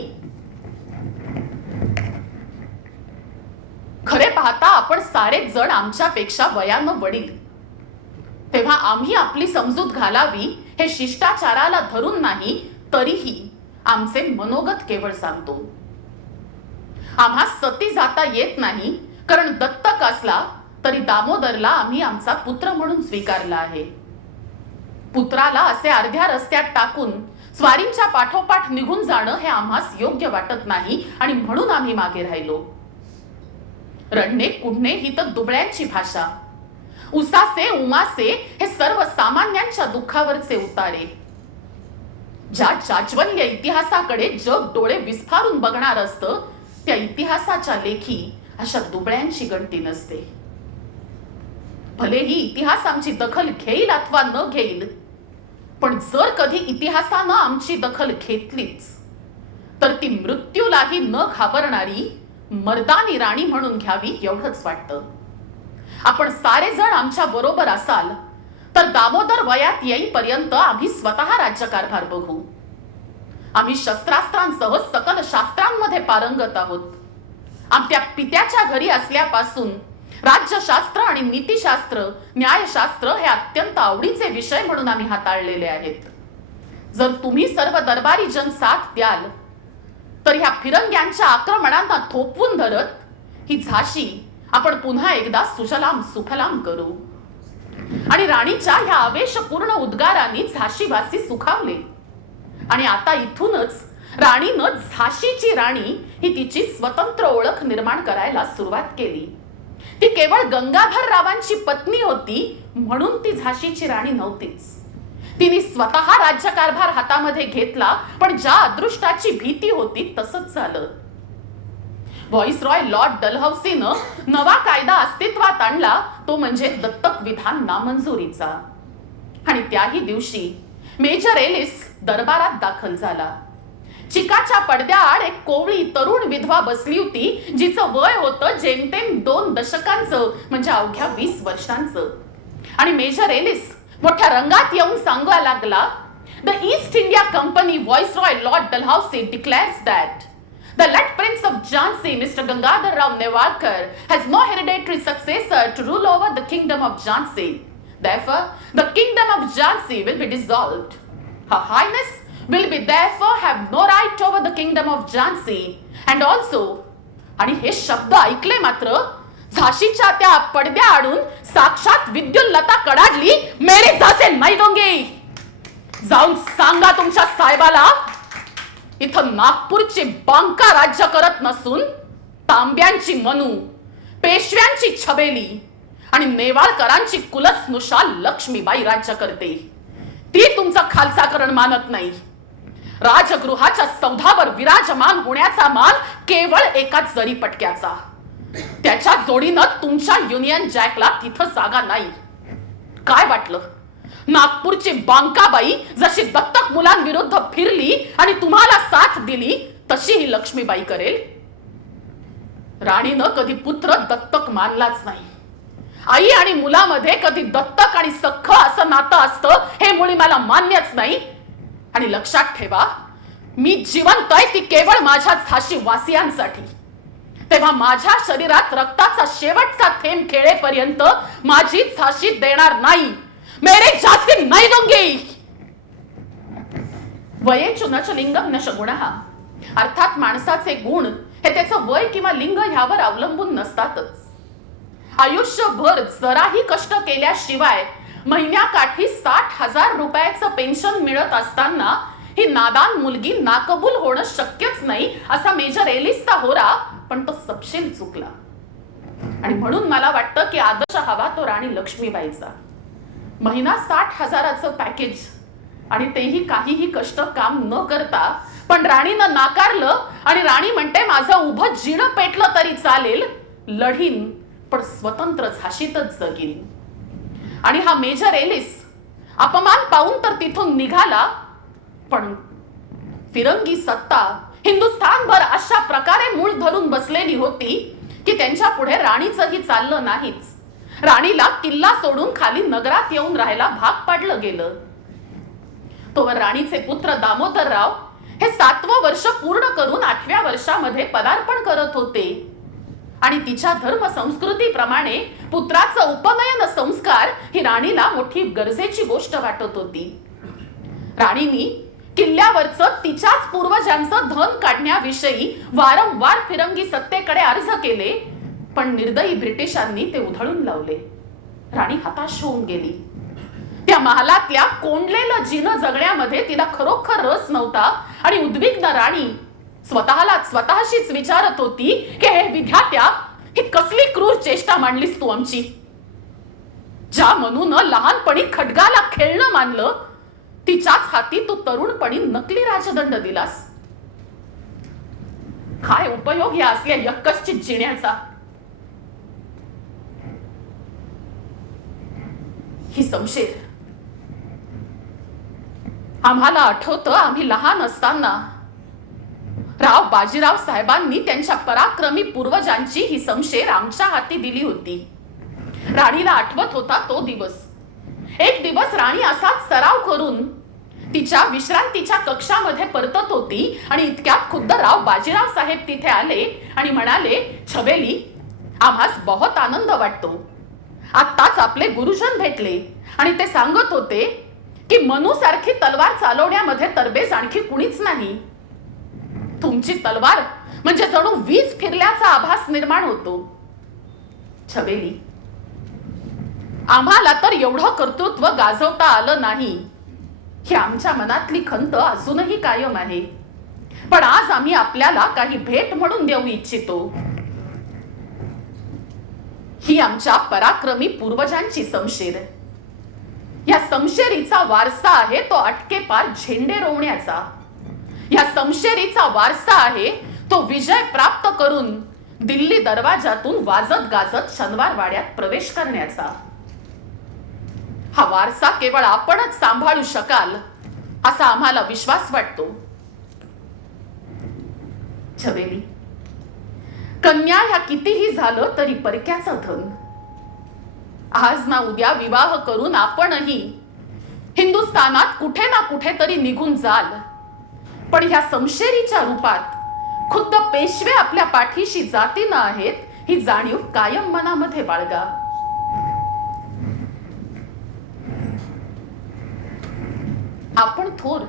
खरे पाहता आपण सारेच जण आमच्यापेक्षा वयानं वडील, तेव्हा आम्ही आपली समजूत घालावी हे शिष्टाचाराला धरून नाही, तरीही आमचे मनोगत केवळ सांगतो. आम्हा सती जाता येत नाही, कारण दत्तक असला तरी दामोदरला आम्ही आमचा पुत्र म्हणून स्वीकारला आहे. पुत्राला असे अर्ध्या रस्त्यात टाकून स्वारींच्या पाठोपाठ निघून जाणं हे आम्हास योग्य वाटत नाही. आणि म्हणून आम्ही मागे राहिलो. रडणे कुडणे ही तर दुबळ्यांची भाषा. उसासे उमासे हे सर्व सामान्यांच्या दुःखावरचे उतारे. ज्या जाज्वल्य इतिहासाकडे जग डोळे विस्फारून बघणार असतं, त्या इतिहासाच्या लेखी अशा दुबळ्यांची गणती नसते. भलेही इतिहास आमची दखल घेईल अथवा न घेईल, पण जर कधी इतिहासानं आमची दखल घेतलीच तर ती मृत्यूलाही न घाबरणारी मर्दानी राणी म्हणून घ्यावी एवढंच वाटतं. आपण सारे जण आमच्या बरोबर असाल तर दामोदर वयात येईपर्यंत आम्ही स्वतः राज्यकारभार बघू. आम्ही शस्त्रास्त्रांसह सकल शास्त्रांमध्ये पारंगत आहोत. आमच्या पित्याच्या घरी असल्यापासून राज्यशास्त्र आणि नीतिशास्त्र, न्यायशास्त्र हे अत्यंत आवडीचे विषय म्हणून आम्ही हाताळलेले आहेत. जर तुम्ही सर्व दरबारी जन साथ द्याल तर ह्या फिरंग्यांच्या आक्रमणांना थोपवून धरत ही झाशी आपण पुन्हा एकदा सुजलाम सुफलाम करू. आणि राणीच्या ह्या आवेशपूर्ण उद्गारांनी झाशीवासी सुखावले. आणि आता इथूनच राणीनं झाशीची राणी ही तिची स्वतंत्र ओळख निर्माण करायला सुरुवात केली. ती केवळ गंगाधर रावांची पत्नी होती म्हणून ती झाशीची राणी नव्हतीच. तिने स्वतः राज्यकारभार हातामध्ये घेतला, पण ज्या अदृष्टाची भीती होती तसंच झालं. व्हॉइसरॉय लॉर्ड डलहौसीनं नवा कायदा अस्तित्वात आणला, तो म्हणजे दत्तक विधान नामंजुरीचा. आणि त्याही दिवशी मेजर एलिस दरबारात दाखल झाला. चिकाच्या पडद्याआड एक कोवळी तरुण विधवा बसली होती, जिचं वय होतं जेमतेम 2 दशकांचं, म्हणजे अवघ्या 20 वर्षांचं. आणि मेजर एलिस मोठ्या रंगात येऊन सांगायला लागला, the east India company viceroy Lord Dalhousie डिक्लेअर्स that the late Prince of Jhansi, Mr. Gangadhar Rao Nevarkar, has no hereditary successor to rule over the kingdom of Jhansi. Therefore, the kingdom of Jhansi will be dissolved. Her Highness will be therefore have no right over the kingdom of Jhansi. And also, आणि हे शब्द ऐकले मात्र झाशीच्या त्या पडद्या आडून साक्षात विद्युल्लता कडाडली. मेरे झासे नाही दोंगे, जाऊन सांगा तुमच्या साहेबाला, इथं नागपूरची बांका राज्य करत नसून तांब्यांची मनू, पेशव्यांची छबेली आणि नेवाळकरांची कुलस्नुषा लक्ष्मीबाई राज्य करते. ती तुमचं खालसाकरण मानत नाही. राजगृहाच्या सौधावर विराजमान होण्याचा मान केवळ एका जरीपटक्याचा. त्याच्या जोडीनं तुमच्या युनियन जॅकला तिथं जागा नाही. काय वाटलं, नागपूरची बांकाबाई जशी दत्तक मुलांविरुद्ध फिरली आणि तुम्हाला साथ दिली तशी ही लक्ष्मीबाई करेल? राणीनं कधी पुत्र दत्तक मानलाच नाही. आई आणि मुलामध्ये कधी दत्तक आणि सख्ख असं नातं असतं हे मुळी मला मान्यच नाही. आणि लक्षात ठेवा, मी जिवंत आहे ती केवळ माझ्या झाशी वासियांसाठी. तेव्हा माझ्या शरीरात रक्ताचा शेवटचा थेंब खेळेपर्यंत माझी झाशी देणार नाही. मेरे झासी नाही दोंगे. वयेचु न च लिंगम न च गुणः. अर्थात माणसाचे गुण हे त्याचं वय किंवा लिंग ह्यावर अवलंबून नसतातच. आयुष्यभर जराही कष्ट केल्याशिवाय महिन्याकाठी 60,000 रुपयाचं पेन्शन मिळत असताना ही नादान मुलगी नाकबूल होणं शक्यच नाही असा मेजर एलिसचा होरा, पण तो सपशेल चुकला. आणि म्हणून मला वाटतं की आदर्श हवा तो राणी लक्ष्मीबाईचा. महिना 60,000चं पॅकेज, आणि तेही काहीही कष्ट काम न करता. पण राणीनं नाकारलं आणि राणी म्हणते माझं उभं जिणं पेटलं तरी चालेल, लढीन पण स्वतंत्र झाशीतच जगीन. आणि हा मेजर एलिस अपमान पाहून तर तिथून निघाला, पण फिरंगी सत्ता हिंदुस्थानभर अशा प्रकारे मूळ धरून बसलेली होती की त्यांच्या पुढे राणीचंही चाललं नाहीच. राणीला किल्ला सोडून खाली नगरात येऊन राहायला भाग पाडलं गेलं. तोवर राणीचे पुत्र दामोदरराव हे 7वं वर्ष पूर्ण करून 8व्या वर्षामध्ये पदार्पण करत होते. आणि तिच्या धर्म संस्कृतीप्रमाणे पुत्राचं उपनयन संस्कार ही राणीला मोठी गरजेची गोष्ट वाटत होती. राणीनी किल्ल्यावरचं तिच्याच पूर्वजांचं धन काढण्याविषयी वारंवार फिरंगी सत्तेकडे अर्ज केले, पण निर्दयी ब्रिटिशांनी ते उधळून लावले. राणी हताश होऊन गेली. त्या महालातल्या कोंडलेलं जीनं जगण्यामध्ये तिला खरोखर रस नव्हता. आणि उद्विग्न राणी स्वतःशीच विचारत होती की हे विधात्या, ही कसली क्रूर चेष्टा मांडलीस तू आमची. ज्या मनूनं लहानपणी खड्गाला खेळणं मानलं, तिच्याच हाती तू तरुणपणी नकली राजदंड दिलास. काय उपयोग या असल्या यक्कसची जिण्याचा. ही समशेर. आम्हाला आठवतं, आम्ही लहान असताना राव बाजीराव साहेबांनी त्यांच्या पराक्रमी पूर्वजांची ही समशेर आमच्या हाती दिली होती. राणीला आठवत होता तो दिवस. एक दिवस राणी असाच सराव करून तिच्या विश्रांतीच्या कक्षामध्ये परतत होती आणि इतक्यात खुद्द राव बाजीराव साहेब तिथे आले आणि म्हणाले, छबेली, आम्हास बहुत आनंद वाटतो. आत्ताच आपले गुरुजन भेटले आणि ते सांगत होते की मनूसारखी तलवार चालवण्यामध्ये तरबेज आणखी कुणीच नाही. तुमची तलवार म्हणजे जणू वीज फिरल्याचा आभास निर्माण होतो. छबेली, आम्हाला तर एवढं कर्तृत्व गाजवता आलं नाही ही आमच्या मनातली खंत अजूनही कायम आहे. पण आज आम्ही आपल्याला काही भेट म्हणून देऊ इच्छितो. ही आमच्या पराक्रमी पूर्वजांची समशेर. या समशेरीचा वारसा आहे तो अटकेपार झेंडे रोवण्याचा. या समशेरीचा वारसा आहे तो विजय प्राप्त करून दिल्ली दरवाजातून वाजत गाजत शनिवार वाड्यात प्रवेश करण्याचा. हा वारसा केवळ आपणच सांभाळू शकाल असा आम्हाला विश्वास वाटतो. छबेली, कन्या ह्या कितीही झालं तरी परक्याचं धन. आज ना उद्या विवाह करून आपणही हिंदुस्थानात कुठे ना कुठेतरी निघून जाल. पण ह्या समशेरीच्या रूपात खुद्द पेशवे आपल्या पाठीशी जातीनं आहेत ही जाणीव कायम मनामध्ये बाळगा. आपण थोर.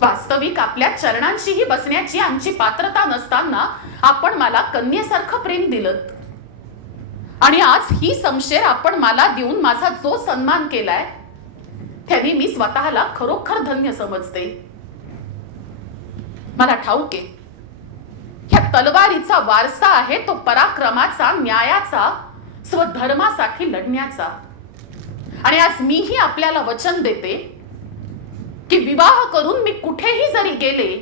वास्तविक आपल्या चरणांशीही बसण्याची आमची पात्रता नसताना आपण मला कन्येसारखं प्रेम दिलं आणि आज ही समशेर आपण मला देऊन माझा जो सन्मान केलाय त्याने मी स्वतःला खरोखर धन्य समजते. मला ठाऊक आहे, ह्या तलवारीचा वारसा आहे तो पराक्रमाचा, न्यायाचा, स्वधर्मासाठी लढण्याचा. आणि आज मीही आपल्याला वचन देते की विवाह करून मी कुठेही जरी गेले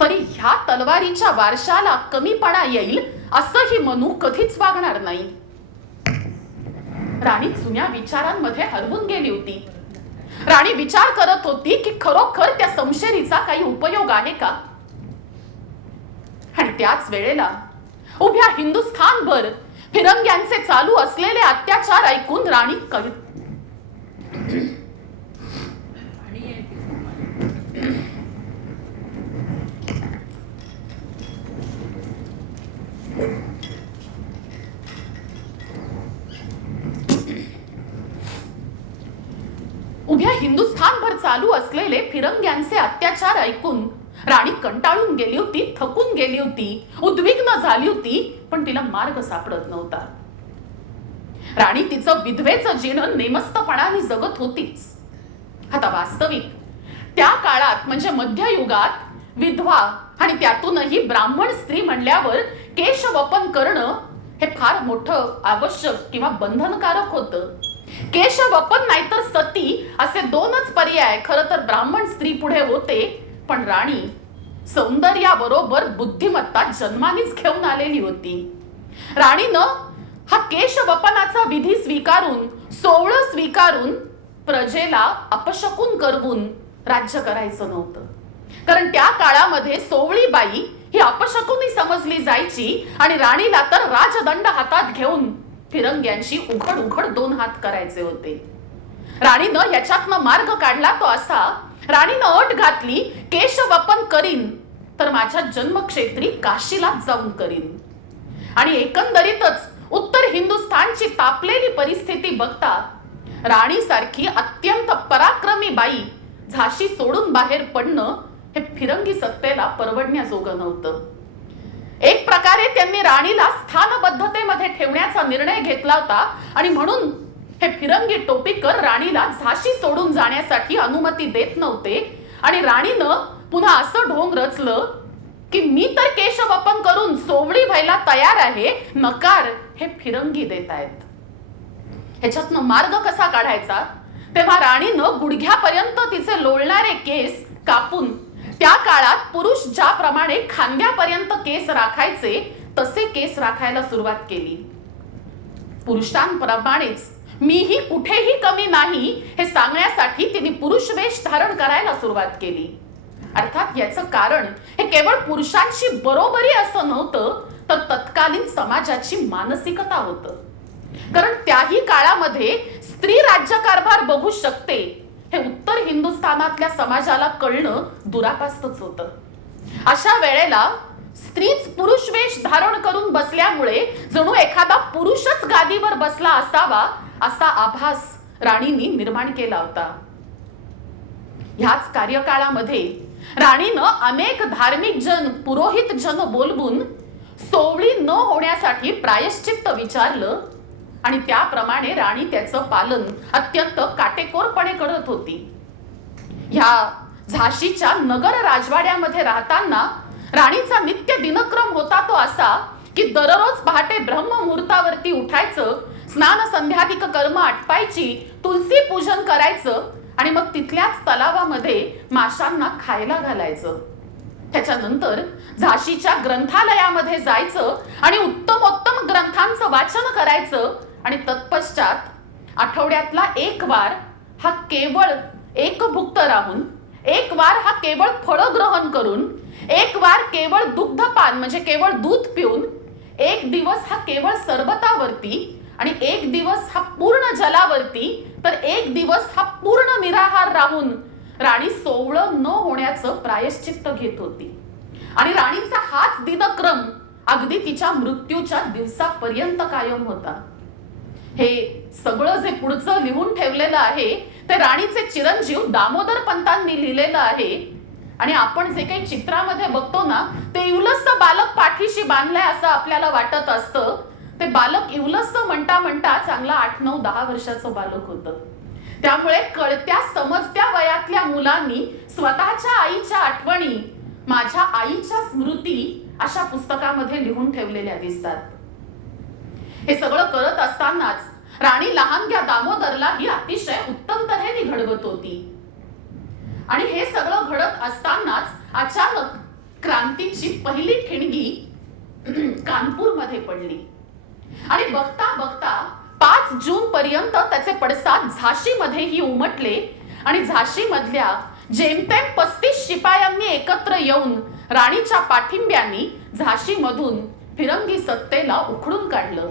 तरी ह्या तलवारीच्या वारशाला कमीपणा येईल असंही मनू कधीच वागणार नाही. राणी जुन्या विचारांमध्ये हरवून गेली होती. राणी विचार करत होती की खरोखर त्या समशेरीचा काही उपयोग आहे का. आणि त्याच वेळेला उभ्या हिंदुस्थानभर फिरंग्यांचे चालू असलेले अत्याचार ऐकून राणी उभ्या हिंदुस्थानभर चालू असलेले फिरंग्यांचे अत्याचार ऐकून राणी कंटाळून गेली होती, थकून गेली होती, उद्विग्न झाली होती, पण तिला मार्ग सापडत नव्हता. राणी तिचं विधवेचं जीवन नेमस्तपणाने जगत होतीच. आता वास्तविक त्या काळात म्हणजे मध्ययुगात विधवा आणि त्यातूनही ब्राह्मण स्त्री म्हणल्यावर केशवपन करणं हे फार मोठं आवश्यक किंवा बंधनकारक होतं. केशवपन नाहीतर सती असे दोनच पर्याय खरं तर ब्राह्मण स्त्री पुढे होते. पण राणी सौंदर्याबरोबर बुद्धिमत्ता जन्मानेच घेऊन आलेली होती. राणीनं हा केशवपनाचा विधी स्वीकारून, सोवळं स्वीकारून प्रजेला अपशकुन करवून राज्य करायचं नव्हतं. कारण त्या काळामध्ये सोवळी बाई ही अपशकुनी समजली जायची आणि राणीला तर राजदंड हातात घेऊन फिरंग्यांशी उघड उघड दोन हात करायचे होते. राणीनं याच्यातनं मार्ग काढला तो असा, राणीनं अट घातली, केशवपन करीन तर माझ्या जन्मक्षेत्री काशीला जाऊन करीन. आणि एकंदरीतच उत्तर हिंदुस्थानची तापलेली परिस्थिती बघता राणीसारखी अत्यंत पराक्रमी बाई झाशी सोडून बाहेर पडणं हे फिरंगी सत्तेला परवडण्याजोगं नव्हतं. एक प्रकारे त्यांनी राणीला स्थानबद्धतेमध्ये ठेवण्याचा निर्णय घेतला होता आणि म्हणून हे फिरंगी टोपीकर राणीला झाशी सोडून जाण्यासाठी अनुमती देत नव्हते. आणि राणीनं पुन्हा असं ढोंग रचलं की मी तर केशवपन करून सोवळी व्हायला तयार आहे, नकार हे फिरंगी देत आहेत. ह्याच्यातनं मार्ग कसा काढायचा. तेव्हा राणीनं गुडघ्यापर्यंत तिचे लोळणारे केस कापून, त्या काळात पुरुष ज्याप्रमाणे खांद्यापर्यंत केस राखायचे तसे केस राखायला सुरुवात केली. पुरुषांप्रमाणेच मीही कुठेही कमी नाही हे सांगण्यासाठी तिने पुरुष वेश धारण करायला सुरुवात केली. अर्थात याचं कारण हे केवळ पुरुषांची बरोबरी असं नव्हतं, तर तत्कालीन समाजाची मानसिकता होतं. कारण त्याही काळामध्ये स्त्री राज्यकारभार बघू शकते हे उत्तर हिंदुस्थानातल्या समाजाला कळणं दुरापास्तच होतं. अशा वेळेला स्त्रीच पुरुष वेश धारण करून बसल्यामुळे जणू एखादा पुरुषच गादीवर बसला असावा असा आभास राणींनी निर्माण केला होता. ह्याच कार्यकाळामध्ये राणीनं अनेक धार्मिक जन, पुरोहित जन बोलवून सोवळी न होण्यासाठी प्रायश्चित्त विचारलं आणि त्याप्रमाणे राणी त्याचं पालन अत्यंत काटेकोरपणे करत होती. ह्या झाशीच्या नगर राजवाड्यामध्ये राहताना राणीचा नित्य दिनक्रम होता तो असा की दररोज पहाटे ब्रह्ममुहूर्तावरती उठायचं, स्नान संध्यादिक कर्म आटपायची, तुलसी पूजन करायचं आणि मग तिथल्याच तलावामध्ये माशांना खायला घालायचं. त्याच्यानंतर झाशीच्या ग्रंथालयामध्ये जायचं आणि उत्तमोत्तम ग्रंथांचं वाचन करायचं आणि तत्पश्चात आठवड्यातला एक वार हा केवळ एकभुक्त राहून, एक वार हा केवळ फळं ग्रहण करून, एक वार केवळ दुग्धपान म्हणजे केवळ दूध पिऊन, एक दिवस हा केवळ सरबतावरती आणि एक दिवस हा पूर्ण जलावरती, तर एक दिवस हा पूर्ण निराहार राहून राणी सोवळं न होण्याचं प्रायश्चित्त घेत होती. आणि राणीचा हाच दिनक्रम अगदी तिच्या मृत्यूच्या दिवसापर्यंत कायम होता. हे सगळं जे पुढचं लिहून ठेवलेलं आहे ते राणीचे चिरंजीव दामोदर पंतांनी लिहिलेलं आहे. आणि आपण जे काही चित्रामध्ये बघतो ना ते इवलस्स बालक पाठीशी बांधलंय असं आपल्याला वाटत असतं. ते बालक इवलस्स म्हणता म्हणता चांगला 8, 9, 10 वर्षाचं बालक होतं. त्यामुळे कळत्या समजत्या वयातल्या मुलांनी स्वतःच्या आईच्या आठवणी, माझ्या आईच्या स्मृती अशा पुस्तकामध्ये लिहून ठेवलेल्या दिसतात. हे सगळं करत असतानाच राणी लहानग्या दामोदरला ही अतिशय उत्तम तऱ्हेने घडवत होती. आणि हे सगळं घडत असतानाच अचानक क्रांतीची पहिली ठिणगी कानपूरमध्ये पडली. आणि बघता बघता 5 जून पर्यंत त्याचे पडसाद झाशीमध्येही उमटले आणि झाशीमधल्या जेमतेम 35 शिपायांनी एकत्र येऊन राणीच्या पाठिंब्याने झाशीमधून फिरंगी सत्तेला उखडून काढलं.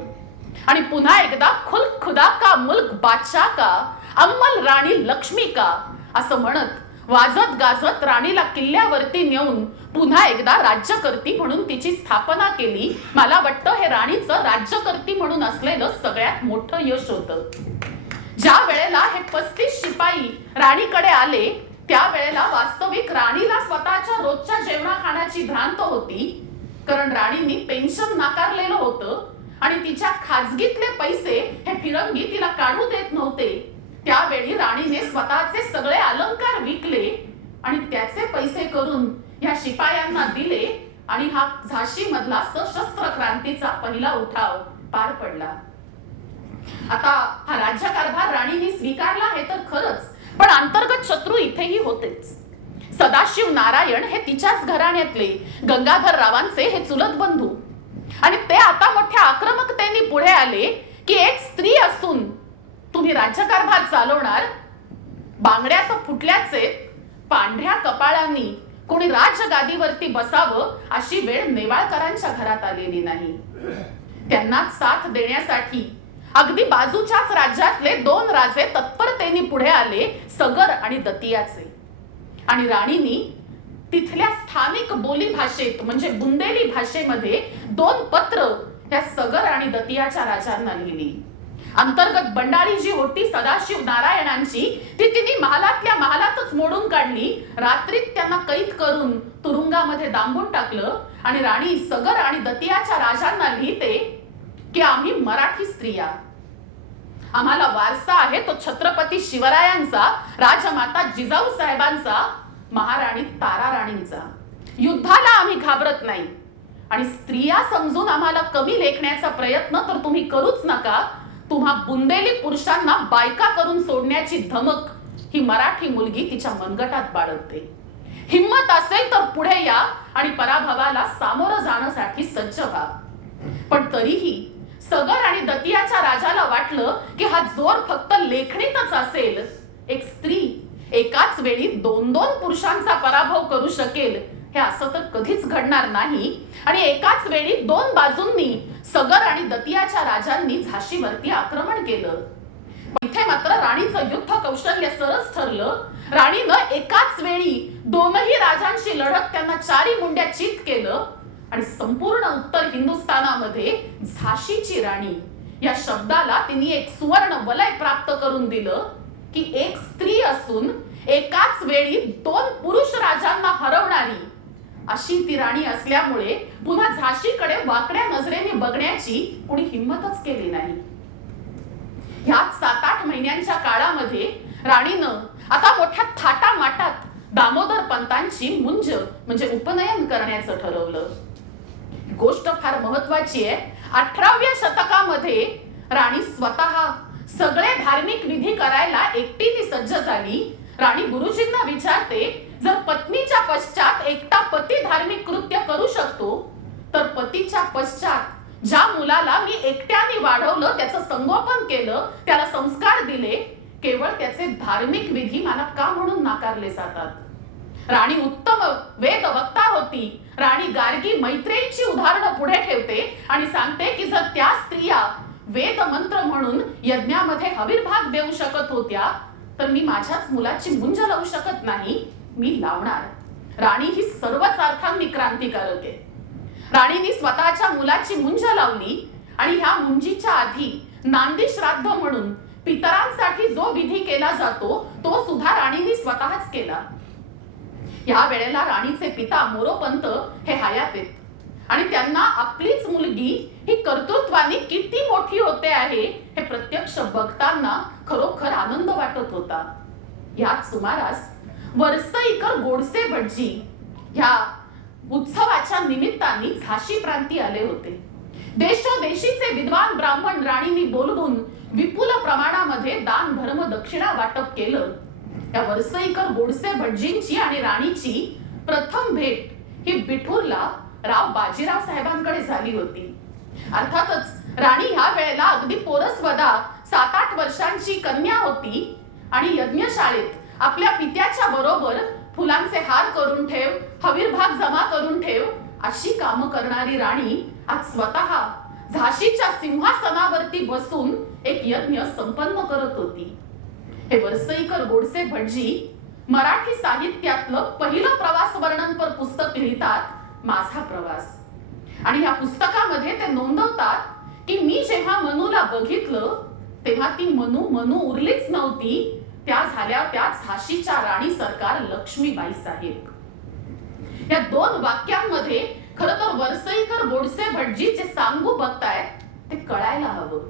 आणि पुन्हा एकदा खुल खुदा का मुल्क बादशाह का, अम्मल राणी लक्ष्मी का असं म्हणत वाजत गाजत राणीला किल्ल्यावरती नेऊन पुन्हा एकदा राज्यकर्ती म्हणून तिची स्थापना केली. मला वाटतं हे राणीचं राज्यकर्ती म्हणून असलेलं सगळ्यात मोठं यश होतं. ज्या वेळेला हे 35 शिपाई राणीकडे आले त्यावेळेला वास्तविक राणीला स्वतःच्या रोजच्या जेवणा खाण्याची भ्रांत होती. कारण राणींनी पेन्शन नाकारलेलं होतं आणि तिच्या खाजगीतले पैसे हे फिरंगी तिला काढू देत नव्हते. त्यावेळी राणीने स्वतःचे सगळे अलंकार विकले आणि त्याचे पैसे करून ह्या शिपायांना दिले आणि हा झाशी मधला सशस्त्र क्रांतीचा पहिला उठाव पार पडला. आता हा राज्यकारभार राणीने स्वीकारला हे तर खरंच, पण अंतर्गत शत्रू इथेही होतेच. सदाशिव नारायण हे तिच्याच घराण्यातले गंगाधर रावांचे हे चुलत बंधू आणि ते आता मोठ्या आक्रमकतेने पुढे आले की एक स्त्री असून तुम्ही राज्यकारभार चालवणार. बांगड्या तर फुटल्याचे, पांढऱ्या कपाळांनी कोणी राजगादीवरती बसावं अशी वेळ नेवाळकरांच्या घरात आलेली नाही. त्यांना साथ देण्यासाठी अगदी बाजूच्याच राज्यातले 2 राजे तत्परतेने पुढे आले, सगर आणि दतियाचे. आणि राणीनी तिथल्या स्थानिक बोली भाषेत म्हणजे बुंदेली भाषेमध्ये 2 पत्र त्या सगर आणि दतियाच्या राजांना लिहिली. अंतर्गत बंडाळी जी होती सदाशिव नारायणांची ती तिने महालातल्या महालातच मोडून काढली. रात्रीत त्यांना कैद करून तुरुंगामध्ये डांबून टाकलं. आणि राणी सगर आणि दतियाच्या राजांना लिहिते की आम्ही मराठी स्त्रिया, आम्हाला वारसा आहे तो छत्रपती शिवरायांचा, राजमाता जिजाऊ साहेबांचा, महाराणी तारा राणींचा. युद्धाला आम्ही घाबरत नाही आणि स्त्रिया समजून आम्हाला कमी लेखण्याचा प्रयत्न तर तुम्ही करूच नका. तुम्हा बुंदेली पुरुषांना बायका करून सोडण्याची धमक ही मराठी मुलगी तिच्या मनगटात बाळगते. हिम्मत असेल तर पुढे या आणि पराभवाला सामोरं जाण्यासाठी सज्ज व्हा. पण तरीही सगर आणि दतियाच्या राजाला वाटलं की हा जोर फक्त लेखणीतच असेल. एक स्त्री एकाच वेळी 2 पुरुषांचा पराभव करू शकेल हे असं तर कधीच घडणार नाही. आणि एकाच वेळी 2 बाजूंनी सगर आणि दतियाच्या राजांनी झाशीवरती आक्रमण केलं. इथे मात्र राणीचं युद्ध कौशल्य सरस ठरलं. राणीनं एकाच वेळी 2ही राजांशी लढत त्यांना 4 मुंड्या चित केलं आणि संपूर्ण उत्तर हिंदुस्थानामध्ये झाशीची राणी या शब्दाला तिने एक सुवर्ण वलय प्राप्त करून दिलं की एक स्त्री असून एकाच वेळी 2 पुरुष राजांना हरवणारी अशी ती राणी असल्यामुळे पुन्हा झाशीकडे वाकड्या नजरेने बघण्याची कुणी हिंमतच केली नाही. ह्याच 7-8 महिन्यांच्या काळामध्ये राणीनं आता मोठ्या थाटामाटात दामोदर पंतांची मुंज म्हणजे उपनयन करण्याचं ठरवलं. गोष्ट फार महत्वाची आहे. 18व्या शतकामध्ये राणी स्वतः सगळे धार्मिक विधी करायला एकटीने सज्ज झाली. राणी गुरुजींना विचारते, जर पत्नीच्या पश्चात एकटा पती धार्मिक कृत्य करू शकतो तर पतीच्या पश्चात ज्या मुलाला मी एकट्याने वाढवलं, त्याचं संगोपन केलं, त्याला संस्कार दिले, केवळ त्याचे धार्मिक विधी मला का म्हणून नाकारले जातात? राणी उत्तम वेद वक्ता होती. राणी गार्गी मैत्रेयीची उदाहरणं पुढे ठेवते आणि सांगते की जर त्या स्त्रिया वेद मंत्र म्हणून यज्ञामध्ये हविर्भाग देऊ शकत होत्या तर मी माझ्याच मुलाची मुंज लावू शकत नाही, मी लावणार. राणी ही सर्वच अर्थांनी क्रांतिकारक आहे. राणीने स्वतःच्या मुलाची मुंज लावली आणि ह्या मुंजीच्या आधी नांदी श्राद्ध म्हणून पितरांसाठी जो विधी केला जातो तो सुद्धा राणीने स्वतःच केला. या वेळेला राणीचे पिता मोरोपंत हे हयात आहेत आणि त्यांना आपलीच मुलगी ही कर्तृत्वाने किती मोठी होते आहे हे प्रत्यक्ष बघताना खरोखर आनंद वाटत होता. याच सुमारास वरसईकर गोडसे भटजी ह्या उत्सवाच्या निमित्ताने झाशी प्रांती आले होते. देशोदेशीचे विद्वान ब्राह्मण राणींनी बोलवून विपुल प्रमाणामध्ये दान धर्म दक्षिणा वाटप केलं. या वरसईकर गोडसे भटजींची आणि राणीची प्रथम भेट ही बिठूरला राव बाजीराव साहेबांकडे झाली होती. अर्थातच राणी ह्या वेळेला अगदी पोरसवदा 7-8 वर्षांची कन्या होती आणि यज्ञशाळेत आपल्या पित्याच्या बरोबर फुलांचे हार करून ठेव, हविर्भाग जमा करून ठेव अशी कामं करणारी राणी आज स्वतः झाशीच्या सिंहासनावरती बसून एक यज्ञ संपन्न करत होती. हे वरसईकर गोडसे भटजी मराठी साहित्यातलं पहिलं प्रवास वर्णनपर पुस्तक लिहितात, माझा प्रवास. आणि या पुस्तकामध्ये ते नोंदवतात की मी जेव्हा मनूला बघितलं तेव्हा ती मनू उरलीच नव्हती, त्या झाल्या त्या झाशीच्या राणी सरकार लक्ष्मीबाई साहेब. या 2 वाक्यांमध्ये खरं तर वरसईकर गोडसे भटजी जे सांगू बघतायत ते कळायला हवं.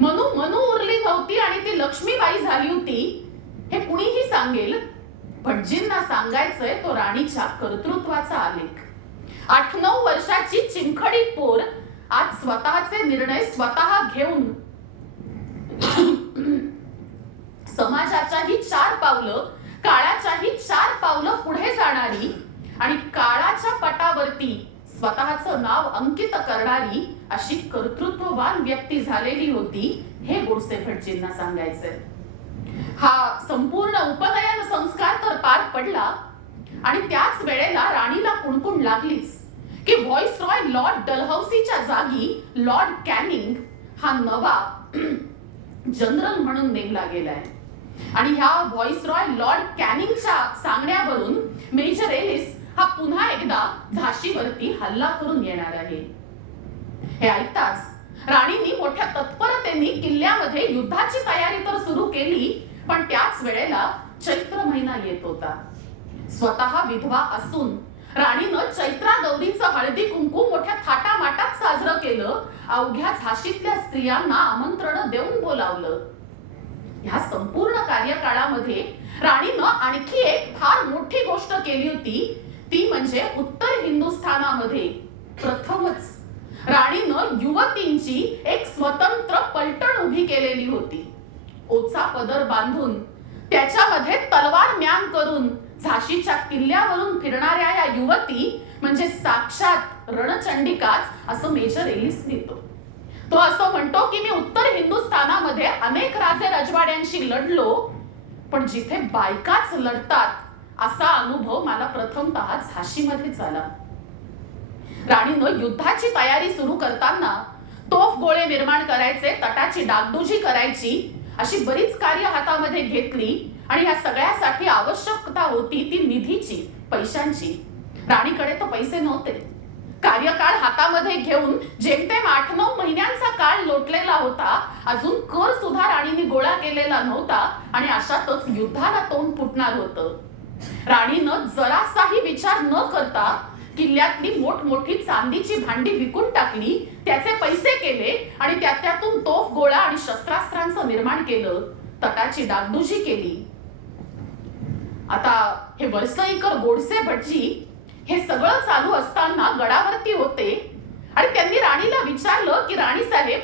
मनू उरली नव्हती आणि ती लक्ष्मीबाई झाली होती हे कुणीही सांगेल. भटजींना सांगायचंय तो राणीच्या कर्तृत्वाचा आलेख. 8-9 वर्षाची चिंखडी पोर आज स्वतःचे निर्णय स्वतः घेऊन समाजाच्याही 4 पावलं, काळाच्याही 4 पावलं पुढे जाणारी आणि काळाच्या पटावरती स्वतःचं नाव अंकित करणारी अशी कर्तृत्ववान व्यक्ती झालेली होती हे गोडसे भटजींना सांगायचंय. हा संपूर्ण उपनयन संस्कार तर पार पडला आणि त्याच वेळेला राणीला कुणकुण लागलीच की व्हॉइसरॉय लॉर्ड डलहौसीच्या जागी लॉर्ड कॅनिंग हा नवा जनरल म्हणून नेमला गेलाय. आणि ह्या व्हॉइसरॉय लॉर्ड कॅनिंगच्या सांगण्यावरून मेजर एलिस हा पुन्हा एकदा झाशीवरती हल्ला करून येणार आहे. हे ऐकताच राणींनी मोठ्या तत्परतेने किल्ल्यामध्ये युद्धाची तयारी तर सुरू केली, पण त्याच वेळेला चैत्र महिना येत होता. स्वतः विधवा असून राणीनं चैत्रा गौरीचं हळदी कुंकू मोठ्या थाटामाटात साजरं केलं. अवघ्या झाशीतल्या स्त्रियांना आमंत्रण देऊन बोलावलं. ह्या संपूर्ण कार्यकाळामध्ये राणीनं आणखी एक फार मोठी गोष्ट केली होती, ती म्हणजे उत्तर हिंदुस्थानामध्ये प्रथमच राणीनं युवतींची एक स्वतंत्र पलटण उभी केलेली होती. ओचा पदर बांधून त्याच्यामध्ये तलवार म्यान करून झाशीच्या किल्ल्यावरून फिरणाऱ्या या युवती म्हणजे साक्षात रणचंडिकाच असं मेजर एलिस लिहितो. तो असं म्हणतो की मी उत्तर हिंदुस्थानामध्ये अनेक राजे रजवाड्यांशी लढलो, पण जिथे बायकाच लढतात असा अनुभव मला प्रथमतः झाशीमध्ये झाला. राणीनं युद्धाची तयारी सुरू करताना तोफ गोळे निर्माण करायचे, तटाची डागडुजी करायची, अशी बरीच कार्य हातामध्ये घेतली आणि या सगळ्यासाठी आवश्यकता होती ती निधीची, पैशांची. राणीकडे तर पैसे नव्हते. कार्यकाळ हातामध्ये घेऊन जेमतेम 8-9 महिन्यांचा काळ लोटलेला होता. अजून कर सुद्धा राणीने गोळा केलेला नव्हता आणि अशातच युद्धाला तोंड फुटणार होतं. राणीनं जरासाही विचार न करता किल्ल्यातली मोठमोठी चांदीची भांडी विकून टाकली, त्याचे पैसे केले आणि त्यातून तोफ गोळा आणि शस्त्रास्त्रांचं निर्माण केलं, तटाची डागडुजी केली. आता हे वरसईकर, गोडसे भटजी हे सगळं चालू असताना गडावरती होते आणि त्यांनी राणीला विचारलं की राणी साहेब,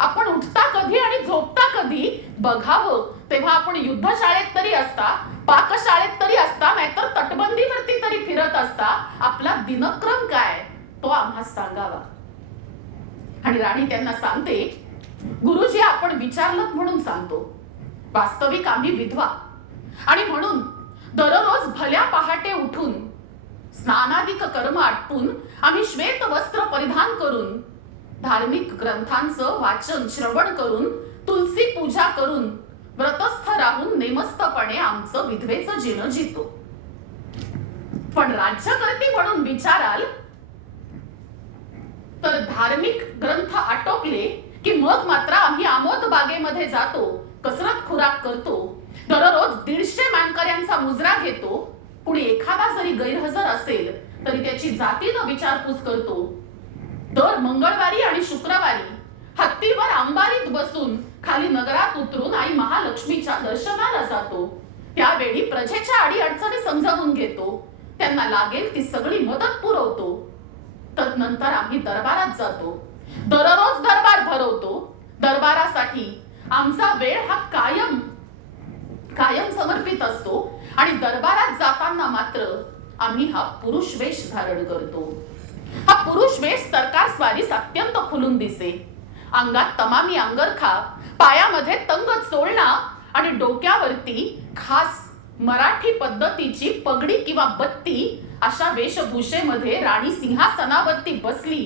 आपण उठता कधी आणि झोपता कधी? बघावं तेव्हा आपण युद्धशाळेत तरी असता, पाकशाळेत तरी असता, नाहीतर तटबंदीवरती तरी फिरत असता. आपला दिनक्रम काय तो आम्हाला सांगावा. आणि राणी त्यांना सांगते, गुरुजी आपण विचारलं म्हणून सांगतो. वास्तविक आम्ही विधवा आणि म्हणून दररोज भल्या पहाटे उठून स्नानादिक कर्म आटपून आम्ही श्वेत वस्त्र परिधान करून धार्मिक ग्रंथांचं वाचन श्रवण करून तुलसी पूजा करून व्रतस्थ राहून नेमस्तपणे आमचं विधवेचं जीवन जितो. पण राज्यकर्ती म्हणून विचाराल तर धार्मिक ग्रंथ आटोपले की मग मात्र आम्ही आमोद बागेमध्ये जातो, कसरत खुराक करतो, दररोज 150 मानकऱ्यांचा मुजरा घेतो. कुणी एखादा जरी गैरहजर असेल तरी त्याची जातीनं विचारपूस करतो. दर मंगळवारी आणि शुक्रवारी हत्तीवर अंबारीत बसून खाली नगरात उतरून आई महालक्ष्मीच्या दर्शनाला जातो. त्यावेळी प्रजेच्या अडीअडचणी समजावून घेतो, त्यांना लागेल ती सगळी मदत पुरवतो. तदनंतर आम्ही दरबारात जातो, दररोज दरबार भरवतो. दरबारासाठी आमचा वेळ हा कायम समर्पित असतो आणि दरबारात जाताना मात्र आम्ही हा पुरुष वेश धारण करतो. हा पुरुष वेश सरकार स्वारीस अत्यंत खुलून दिसे. अंगात तमामी अंगरखा, पायामध्ये तंग चोळणा आणि डोक्यावरती खास मराठी पद्धतीची पगडी किंवा बत्ती अशा वेशभूषेमध्ये राणी सिंहासनावरती बसली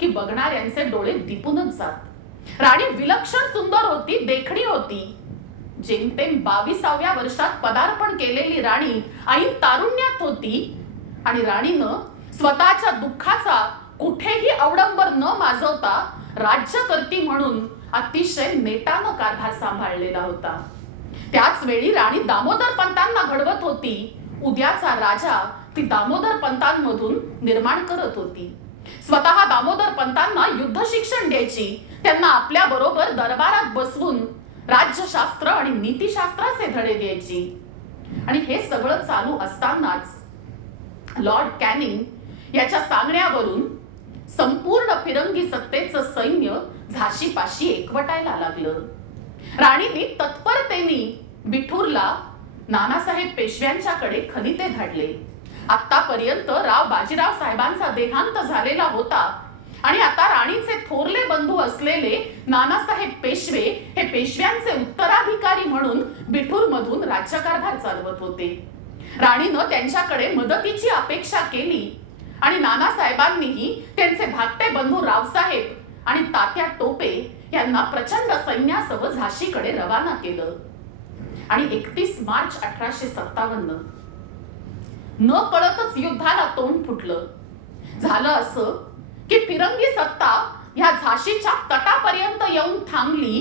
की बघणाऱ्यांचे डोळे दिपूनच जात. राणी विलक्षण सुंदर होती, देखणी होती. जेमतेम 22व्या वर्षात पदार्पण केलेली राणी ऐन तारुण्यात होती आणि राणीनं स्वतःच्या दुःखाचा कुठेही अवडंबर न माजवता राज्यकर्ती म्हणून अतिशय नेटानं कारभार सांभाळलेला होता. त्याच वेळी राणी दामोदर पंतांना घडवत होती. उद्याचा राजा ती दामोदर पंतांमधून निर्माण करत होती. स्वतः दामोदर पंतांना युद्ध शिक्षण द्यायची, त्यांना आपल्या बरोबर दरबारात बसवून राज्यशास्त्र आणि नीतिशास्त्राचे धडे द्यायची. आणि हे सगळं चालू असतानाच लॉर्ड कॅनिंग याच्या सांगण्यावरून संपूर्ण फिरंगी सत्तेचं सैन्य झाशीपाशी एकवटायला लागलं. राणीने तत्परतेने बिठूरला नानासाहेब पेशव्यांच्याकडे खलिते धाडले. आतापर्यंत राव बाजीराव साहेबांचा देहांत झालेला होता आणि आता राणीचे थोरले बंधू असलेले नानासाहेब पेशवे हे पेशव्यांचे उत्तराधिकारी म्हणून बिठूर मधून राज्यकारभार चालवत होते. राणीनं त्यांच्याकडे मदतीची अपेक्षा केली आणि नानासाहेबांनीही त्यांचे धाकटे बंधू रावसाहेब आणि तात्या टोपे यांना प्रचंड सैन्यासह झाशीकडे रवाना केलं. आणि 31 मार्च 1857 न कळतच युद्धाला तोंड फुटलं. झालं असं की फिरंगी सत्ता ह्या झाशीच्या तटापर्यंत येऊन थांबली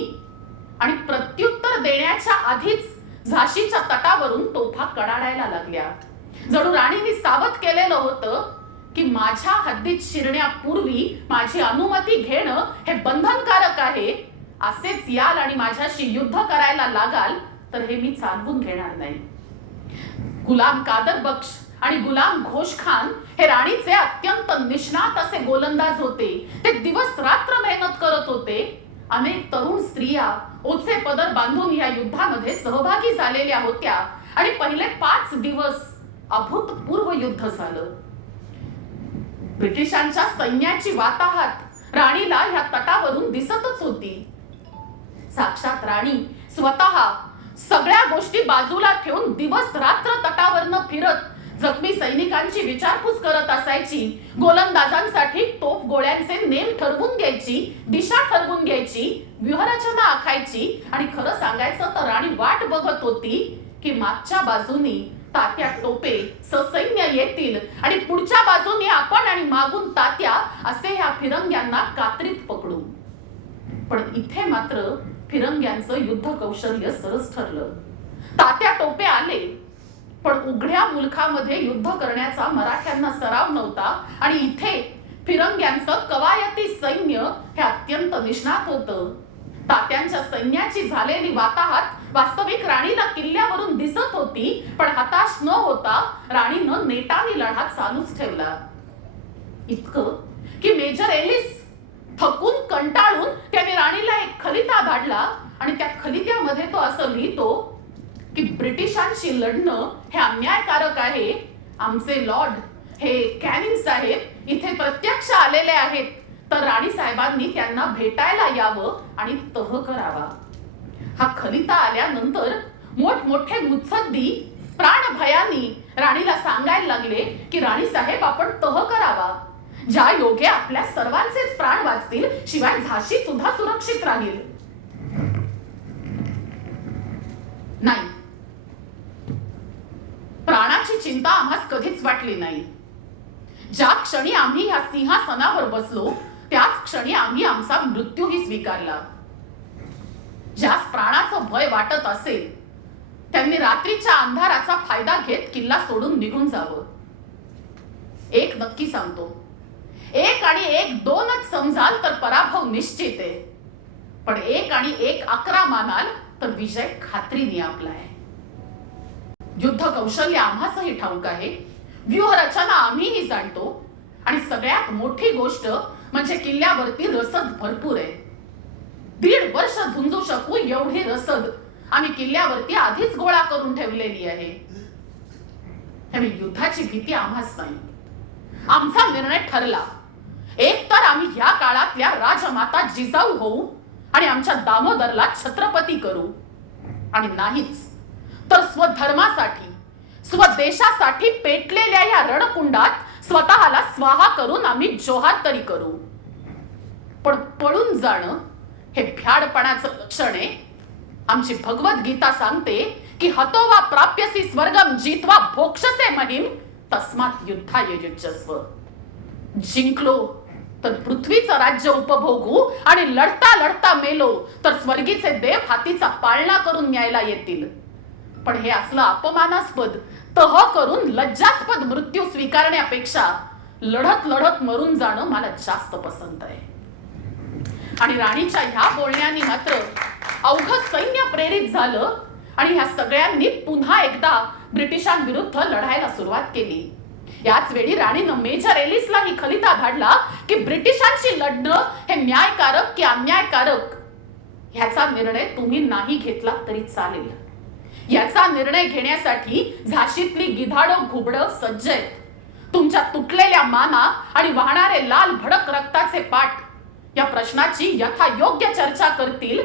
आणि प्रत्युत्तर देण्याच्या आधीच झाशीच्या तटावरून तोफा कडाडायला लागल्या. जणू राणीने सावध केलेलं होतं की माझ्या हद्दीत शिरण्यापूर्वी माझी अनुमती घेणं हे बंधनकारक आहे. असेच याल आणि माझ्याशी युद्ध करायला लागाल तर हे मी चालवून घेणार नाही. गुलाम कादर बख्श आणि गुलाम घोष खान हे राणीचे अत्यंत निष्णात असे गोलंदाज होते. ते दिवस रात्र मेहनत करत होते. अनेक तरुण स्त्रिया ओचे पदर बांधून या युद्धामध्ये सहभागी झालेल्या होत्या आणि पहिले 5 दिवस अभूतपूर्व युद्ध झालं. ब्रिटिशांच्या सैन्याची वाताहत राणीला ह्या तटावरून दिसतच होती. साक्षात राणी स्वतः सगळ्या गोष्टी बाजूला ठेवून दिवस रात्र तटावरनं फिरत जखमी सैनिकांची विचारपूस करत असायची. गोलंदाजांसाठी तोफ गोळ्यांचे नेम ठरवून घ्यायची, दिशा ठरवून घ्यायची, व्यूहरचना आखायची. आणि खरं सांगायचं तर राणी वाट बघत होती की मागच्या बाजूनी तात्या टोपे ससैन्य येतील आणि पुढच्या बाजूनी आपण आणि मागून तात्या असे ह्या फिरंग्यांना कात्रीत पकडू. पण इथे मात्र फिरंग्यांचं युद्ध कौशल्य सरस ठरलं. तात्या टोपे आले, पण उघड्या मुलखामध्ये युद्ध करण्याचा मराठ्यांना सराव नव्हता. आणि इथे फिरंग्यांचं कवायती सैन्य हे अत्यंत निष्णात होतं. तात्यांच्या सैन्याची झालेली वाताहत वास्तविक राणीला किल्ल्यावरून दिसत होती, पण हताश न होता राणीनं नेटाने लढा चालूच ठेवला. इतकं की मेजर एलिस थकून कंटाळून त्याने राणीला एक खलिता धाडला आणि त्या खलित्यामध्ये तो असं लिहितो की ब्रिटिशांशी लढणं हे अन्यायकारक आहे. आमचे लॉर्ड हे कॅनिंग साहेब इथे प्रत्यक्ष आलेले आहेत, तर राणी साहेबांनी त्यांना भेटायला यावं आणि तह करावा. हा खलिता आल्यानंतर मोठमोठे मुत्सद्दी प्राणभयानी राणीला सांगायला लागले की राणी साहेब आपण तह करावा. ज्या योगे आपल्या सर्वांचेच प्राण वाचतील, शिवाय झाशी सुद्धा सुरक्षित राहील. नाही, प्राणाची चिंता आम्हास कधीच वाटली नाही. ज्या क्षणी आम्ही ह्या सिंहासनावर बसलो त्याच क्षणी आम्ही आमचा मृत्यूही स्वीकारला. ज्यास प्राणाचं भय वाटत असेल त्यांनी रात्रीच्या अंधाराचा फायदा घेत किल्ला सोडून निघून जावं. एक नक्की सांगतो, 1 आणि 1 2च समजाल तर पराभव निश्चित आहे, पण 1 आणि 1 11 मानाल तर विजय खात्रीने आपला आहे. युद्ध कौशल्य आम्हासही ठाऊक आहे, व्यूहरचना आम्हीही जाणतो, आणि सगळ्यात मोठी गोष्ट म्हणजे किल्ल्यावरती रसद भरपूर आहे. 1.5 वर्ष झुंजू शकू एवढी रसद आम्ही किल्ल्यावरती आधीच गोळा करून ठेवलेली आहे. त्यामुळे युद्धाची भीती आम्हास नाही. आमचा निर्णय ठरला, एक तर आम्ही ह्या काळातल्या राजमाता जिजाऊ होऊ आणि आमच्या दामोदरला छत्रपती करू, आणि नाहीच तर स्वधर्मासाठी स्वदेशासाठी पेटलेल्या या रणकुंडात स्वतःला स्वाहा करून आम्ही जोहार तरी करू. पण पळून जाणं हे भ्याडपणाचं लक्षण आहे. आमची भगवद्गीता सांगते की हतो वा प्राप्यसी स्वर्गम जित्वा भोक्षसे महिम तस्मात् युद्धाय युज्यस्व. जिंकलो तर पृथ्वीचं राज्य उपभोगू आणि लढता लढता मेलो तर स्वर्गीचे देव हातीचा पाळणा करून न्यायला येतील. पण हे असलं अपमानास्पद तह करून लज्जास्पद मृत्यू स्वीकारण्यापेक्षा लढत लढत मरून जाणं मला जास्त पसंत आहे. आणि राणीच्या ह्या बोलण्याने मात्र अवघं सैन्य प्रेरित झालं आणि ह्या सगळ्यांनी पुन्हा एकदा ब्रिटिशांविरुद्ध लढायला सुरुवात केली. याच वेळी राणीनं मेजर एलिसला ही खलिता धाडला की ब्रिटिशांशी लढणं हे न्यायकारक की अन्यायकारक ह्याचा निर्णय तुम्ही नाही घेतला तरी चालेल. याचा निर्णय घेण्यासाठी झाशीतली गिधाडं घुबडं सज्ज आहेत. तुमच्या तुटलेल्या माना आणि वाहणारे लाल भडक रक्ताचे पाठ या प्रश्नाची यथायोग्य चर्चा करतील,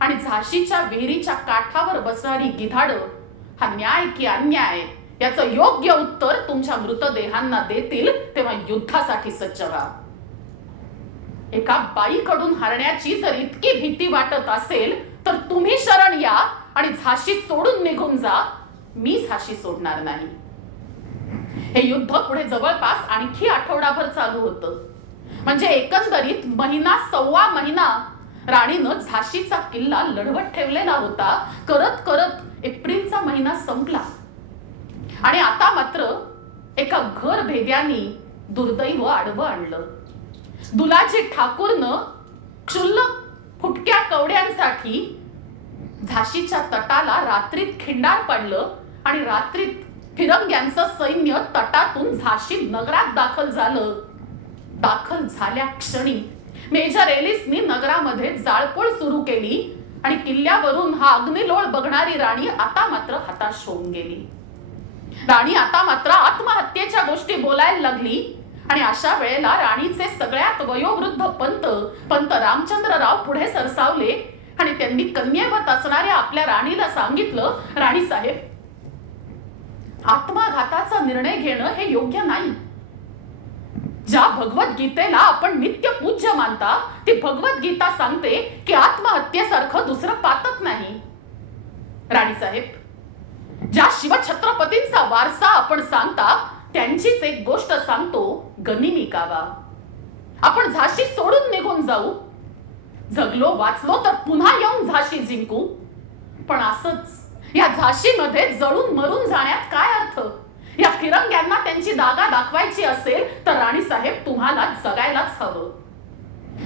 आणि झाशीच्या विहिरीच्या काठावर बसणारी गिधाडं हा न्याय की अन्याय याचं योग्य उत्तर तुमच्या मृतदेहांना देतील. तेव्हा युद्धासाठी सज्ज व्हा. एका बाईकडून हरण्याची जर इतकी भीती वाटत असेल तर तुम्ही शरण या आणि झाशी सोडून निघून जा. मी झाशी सोडणार नाही. हे युद्ध पुढे जवळपास आणखी आठवडाभर चालू होतं. म्हणजे एकंदरीत 1.25 महिना राणीनं झाशीचा किल्ला लढवत ठेवलेला होता. करत करत एप्रिलचा महिना संपला आणि आता मात्र एका घर भेद्यानी दुर्दैव आडवं आणलं. दुलाजी ठाकूरनं क्षुल्लक फुटक्या कवड्यांसाठी झाशीच्या तटाला रात्रीत खिंडार पडलं आणि रात्रीत फिरंग्यांचं सैन्य तटातून झाशी नगरात दाखल झालं. दाखल झाल्या क्षणी मेजर एलिसनी नगरामध्ये जाळपोळ सुरू केली आणि किल्ल्यावरून हा अग्निलोळ बघणारी राणी आता मात्र हताश होऊन गेली. राणी आता मात्र आत्महत्येच्या गोष्टी बोलायला लागली. आणि अशा वेळेला राणीचे सगळ्यात वयोवृद्ध पंत रामचंद्रराव पुढे सरसावले आणि त्यांनी कन्येवत असणाऱ्या आपल्या राणीला सांगितलं, राणी साहेब, आत्मघाताचा निर्णय घेणं हे योग्य नाही. ज्या भगवद्गीतेला आपण नित्य पूज्य मानता ती भगवद्गीता सांगते की आत्महत्येसारखं दुसरं पातक नाही. राणी साहेब, ज्या शिवछत्रपतींचा वारसा आपण सांगता त्यांचीच एक गोष्ट सांगतो, गनिमी कावा. आपण झाशी सोडून निघून जाऊ, जगलो वाचलो तर पुन्हा येऊन झाशी जिंकू, पण असंच या झाशीमध्ये जळून मरून जाण्यात काय अर्थ? या फिरंग्यांना त्यांची दागा दाखवायची असेल तर राणी साहेब तुम्हाला जगायलाच हवं.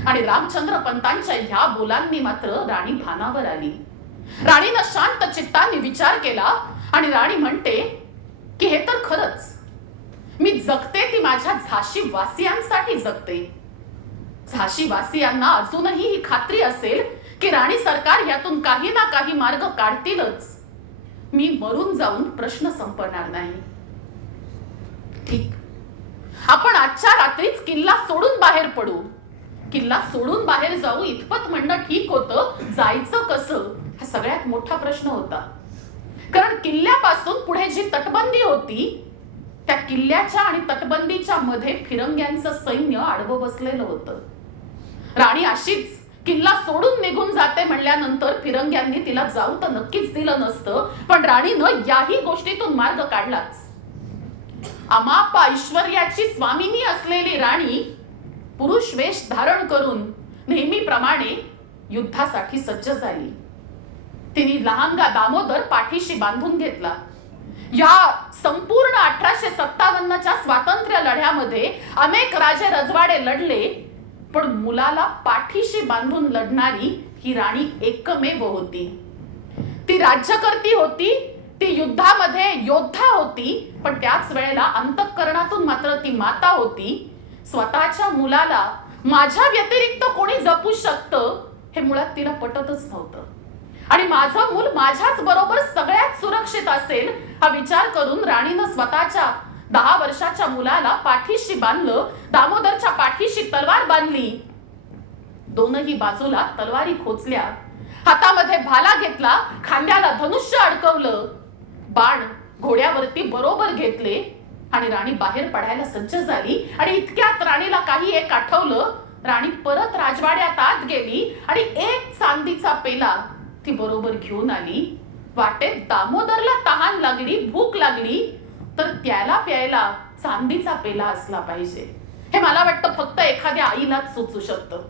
आणि रामचंद्र पंतांच्या ह्या बोलांनी मात्र राणी भानावर आली. राणीनं शांत चित्ताने विचार केला आणि राणी म्हणते की हे तर खरंच, मी जगते ती माझ्या झाशी वासियांसाठी जगते. झाशी वासियांना अजूनही ही खात्री असेल की राणी सरकार यातून काही ना काही मार्ग काढतीलच. मी मरून जाऊन प्रश्न संपणार नाही. ठीक, आपण आजच्या रात्रीच किल्ला सोडून बाहेर पडू. किल्ला सोडून बाहेर जाऊ इतपत म्हणणं ठीक होतं, जायचं कसं हा सगळ्यात मोठा प्रश्न होता. कारण किल्ल्यापासून पुढे जी तटबंदी होती त्या किल्ल्याच्या आणि तटबंदीच्या मध्ये फिरंग्यांचं सैन्य आडवं बसलेलं होतं. राणी अशीच किल्ला सोडून निघून जाते म्हणल्यानंतर फिरंग्यांनी तिला जाऊ तर नक्कीच दिलं नसतं, पण राणीनं याही गोष्टीतून मार्ग काढलाच. अमाप ऐश्वर्याची स्वामिनी असलेली राणी पुरुष वेश धारण करून नेहमीप्रमाणे युद्धासाठी सज्ज झाली. तिने लहानगा दामोदर पाठीशी बांधून घेतला. या संपूर्ण 1857च्या स्वातंत्र्य लढ्यामध्ये अनेक राजे रजवाडे लढले, पण मुलाला पाठीशी बांधून लढणारी ही राणी एकमेव होती. ती राज्यकर्ती होती, ती युद्धामध्ये योद्धा होती, पण त्याच वेळेला अंतःकरणातून मात्र ती माता होती. स्वतःच्या मुलाला माझ्या व्यतिरिक्त कोणी जपू शकतं हे मुळात तिला पटतच नव्हतं. आणि माझं मूल माझ्याच बरोबर सगळ्यात सुरक्षित असेल हा विचार करून राणीनं स्वतःच्या 10 वर्षाच्या मुलाला पाठीशी बांधलं. दामोदरच्या पाठीशी तलवार बांधली. दोनही बाजूला तलवारी खोचल्या. हातामध्ये भाला घेतला, खांद्याला धनुष्य अडकवलं, बाण घोड्यावरती बरोबर घेतले आणि राणी बाहेर पडायला सज्ज झाली. आणि इतक्यात राणीला काही एक आठवलं. राणी परत राजवाड्यात आत गेली आणि एक चांदीचा पेला ती बरोबर घेऊन आली. वाटेत दामोदरला तहान लागली, भूक लागली, तर त्याला प्यायला चांदीचा पेला असला पाहिजे. हे मला वाटतं फक्त एखाद्या आईलाच सुचू शकतं.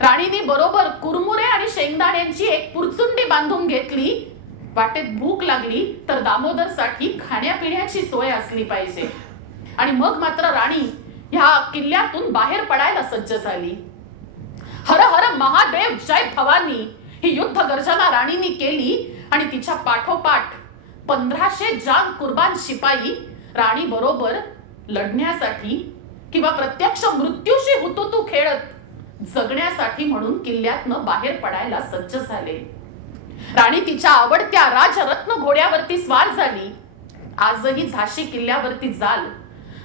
राणीने बरोबर कुरमुरे आणि शेंगदाण्यांची एक पुरचुंडी बांधून घेतली. वाटेत भूक लागली तर दामोदरसाठी खाण्यापिण्याची सोय असली पाहिजे. आणि मग मात्र राणी ह्या किल्ल्यातून बाहेर पडायला सज्ज झाली. हर हर महादेव जय भवानी ही युद्ध गर्जना राणीने केली. आणि तिच्या पाठोपाठ 1500 जान कुर्बान शिपाई राणी बरोबर लढण्यासाठी किंवा प्रत्यक्ष मृत्यूशी हुतुतू खेळत जगण्यासाठी म्हणून किल्ल्यातनं बाहेर पडायला सज्ज झाले. राणी तिच्या आवडत्या राजरत्न घोड्यावरती स्वार झाली. आजही झाशी किल्ल्यावरती जाल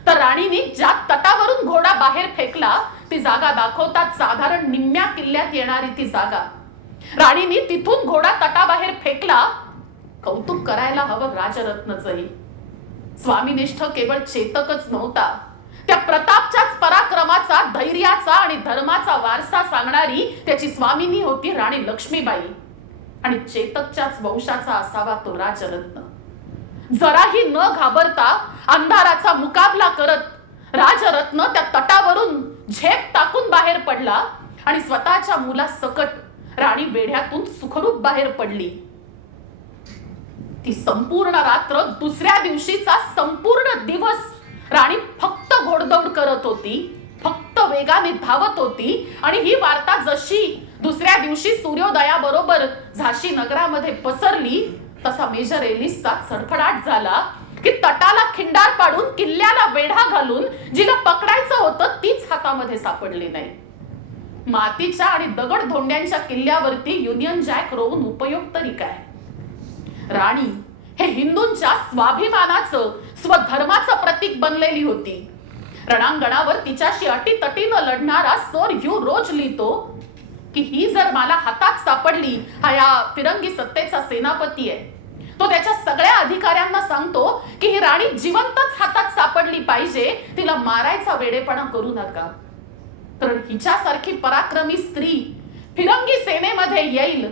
तर राणीने ज्या तटावरून घोडा बाहेर फेकला ती जागा दाखवतात साधारण निम्म्या किल्ल्यात येणारी ती जागा. राणीने तिथून घोडा तटाबाहेर फेकला. कौतुक करायला हवं राजरत्नचंही. स्वामीनिष्ठ केवळ चेतकच नव्हता, त्या प्रतापच्याच पराक्रमाचा, धैर्याचा आणि धर्माचा वारसा सांगणारी त्याची स्वामिनी होती राणी लक्ष्मीबाई. आणि चेतकच्याच वंशाचा असावा तो राजरत्न. जराही न घाबरता अंधाराचा मुकाबला करत राजरत्न त्या तटावरून झेप टाकून बाहेर पडला आणि स्वतःच्या मुलासकट राणी वेढ्यातून सुखरूप बाहेर पडली. ती संपूर्ण रात्र, दुसऱ्या दिवशीचा संपूर्ण दिवस राणी फक्त घोडदौड करत होती, फक्त वेगाने धावत होती. आणि ही वार्ता जशी दुसऱ्या दिवशी सूर्योदयाबरोबर झाशी नगरामध्ये पसरली तसा मेजर एलिसचा सडखडाट झाला की तटाला खिंडार पाडून किल्ल्याला वेढा घालून जिला पकडायचं होतं तीच हातामध्ये सापडली नाही. मातीच्या आणि दगड धोंड्यांच्या किल्ल्यावरती युनियन जॅक रोवून उपयोग तरी काय? राणी हे हिंदूंच्या स्वाभिमानाचं, स्वधर्माचं प्रतीक बनलेली होती. रणांगणावर तिच्याशी अटीतटीनं लढणारा सोर ह्यू रोज लिहितो, की ही जर मला हातात सापडली, हा या फिरंगी सत्तेचा सेनापती आहे, तो त्याच्या सगळ्या अधिकाऱ्यांना सांगतो की ही राणी जिवंतच हातात सापडली पाहिजे, तिला मारायचा वेडेपणा करू नका. कारण हिच्यासारखी पराक्रमी स्त्री फिरंगी सेनेमध्ये येईल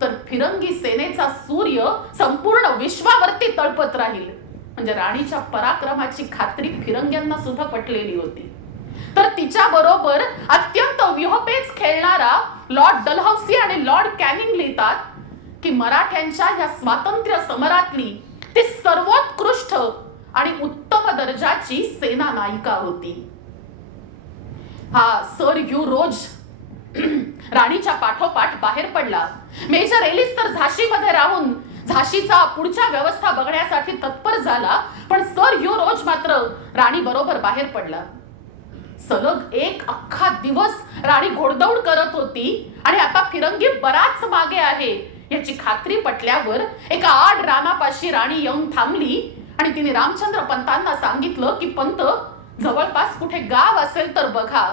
तर फिरंगी सेनेचा सूर्य संपूर्ण विश्वावरती तळपत राहील. म्हणजे राणीच्या पराक्रमाची खात्री फिरंग्यांना सुद्धा पटलेली होती. तर तिच्या बरोबर अत्यंत व्यूहपेच खेळणारा लॉर्ड डलहौसी आणि लॉर्ड कॅनिंग लिहितात की मराठ्यांच्या या स्वातंत्र्य समरातली ती सर्वोत्कृष्ट आणि उत्तम दर्जाची सेना नायिका होती. हा सर ह्यू रोज राणीच्या पाठोपाठ बाहेर पडला. मेजर एलिस तर झाशीमध्ये राहून झाशीचा पुढच्या व्यवस्था बघण्यासाठी तत्पर झाला, पण सर ह्यू रोज मात्र राणी बरोबर बाहेर पडला. सलग एक अख्खा दिवस राणी घोडदौड करत होती आणि आता फिरंगी बराच मागे आहे याची खात्री पटल्यावर एका आड रानापाशी राणी येऊन थांबली आणि तिने रामचंद्र पंतांना सांगितलं की पंत, जवळपास कुठे गाव असेल तर बघा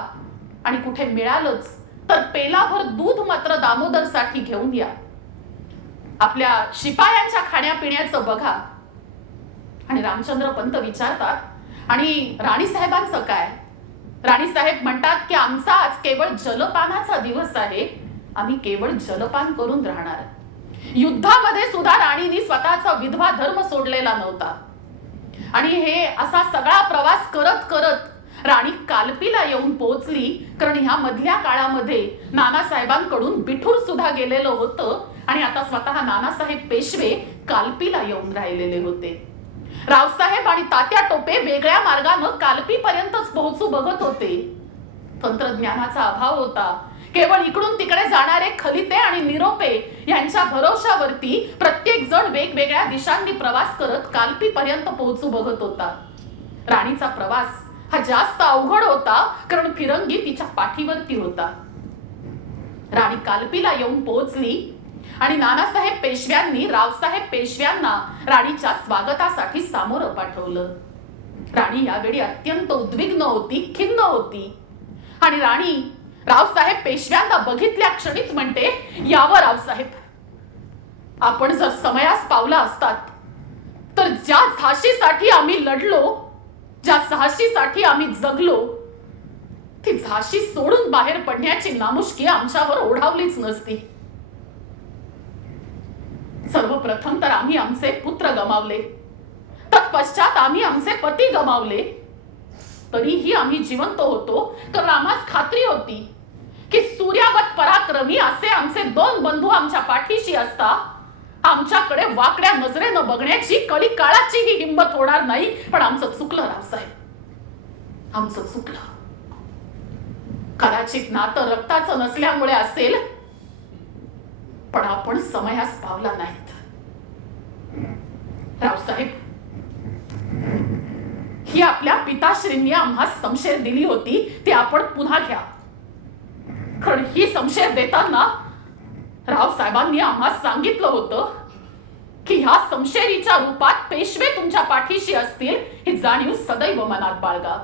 आणि कुठे मिळालंच तर पेलाभर दूध मात्र दामोदरसाठी घेऊन या. आपल्या शिपायांच्या खाण्यापिण्याचं बघा. आणि रामचंद्र पंत विचारतात आणि राणी साहेबांचं काय? राणी साहेब म्हणतात की आमचा आज केवळ जलपानाचा दिवस आहे, आम्ही केवळ जलपान करून राहणार. युद्धामध्ये सुद्धा राणीने स्वतःचा विधवा धर्म सोडलेला नव्हता. आणि हे असा सगळा प्रवास करत करत राणी कालपीला येऊन पोहोचली. कारण ह्या मधल्या काळामध्ये नानासाहेबांकडून बिठूर सुद्धा गेलेलं होतं आणि आता स्वतः नानासाहेब पेशवे कालपीला येऊन राहिलेले होते. रावसाहेब आणि तात्या टोपे वेगळ्या मार्गानं कालपीपर्यंतच पोहोचू बघत होते. तंत्रज्ञानाचा अभाव होता. केवळ इकडून तिकडे जाणारे खलिते आणि निरोपे यांच्या भरोशावरती प्रत्येक जण वेगवेगळ्या दिशांनी प्रवास करत कालपीपर्यंत पोहोचू बघत होता. राणीचा प्रवास हा जास्त अवघड होता कारण फिरंगी तिच्या पाठीवरती होता. राणी कालपीला येऊन पोहोचली आणि नानासाहेब पेशव्यांनी रावसाहेब पेशव्यांना राणीच्या स्वागतासाठी सामोरं पाठवलं. राणी यावेळी अत्यंत उद्विग्न होती, खिन्न होती. आणि राणी रावसाहेब पेशव्यांना बघितल्या क्षणीच म्हणते, यावर रावसाहेब, आपण जर समयास पावला असतात तर ज्या झाशीसाठी आम्ही लढलो, ज्या झाशीसाठी आम्ही जगलो, ती झाशी सोडून बाहेर पडण्याची नामुष्की आमच्यावर ओढावलीच नसती. सर्वप्रथम तर आम्ही आमचे पुत्र गमावले, तत्पश्चात आम्ही आमचे पती गमावले. तरीही आम्ही जिवंत होतो कारण आम्हाला खात्री होती की सूर्यावत पराक्रमी असे आमचे दोन बंधू आमच्या पाठीशी असता आमच्याकडे वाकड्या नजरेनं बघण्याची कली काळाचीही हिंमत होणार नाही. पण आमचं चुकलं रावसाहेब, आमचं चुकलं. कदाचित नातं रक्ताचं नसल्यामुळे असेल, पण आपण समयास पावला नाहीत. रावसाहेब, ही आपल्या पिताश्रींनी आम्हास समशेर दिली होती ती आपण पुन्हा घ्या. कारण ही समशेर देताना रावसाहेबांनी आम्हास सांगितलं होतं की ह्या समशेरीच्या रूपात पेशवे तुमच्या पाठीशी असतील ही जाणीव सदैव मनात बाळगा.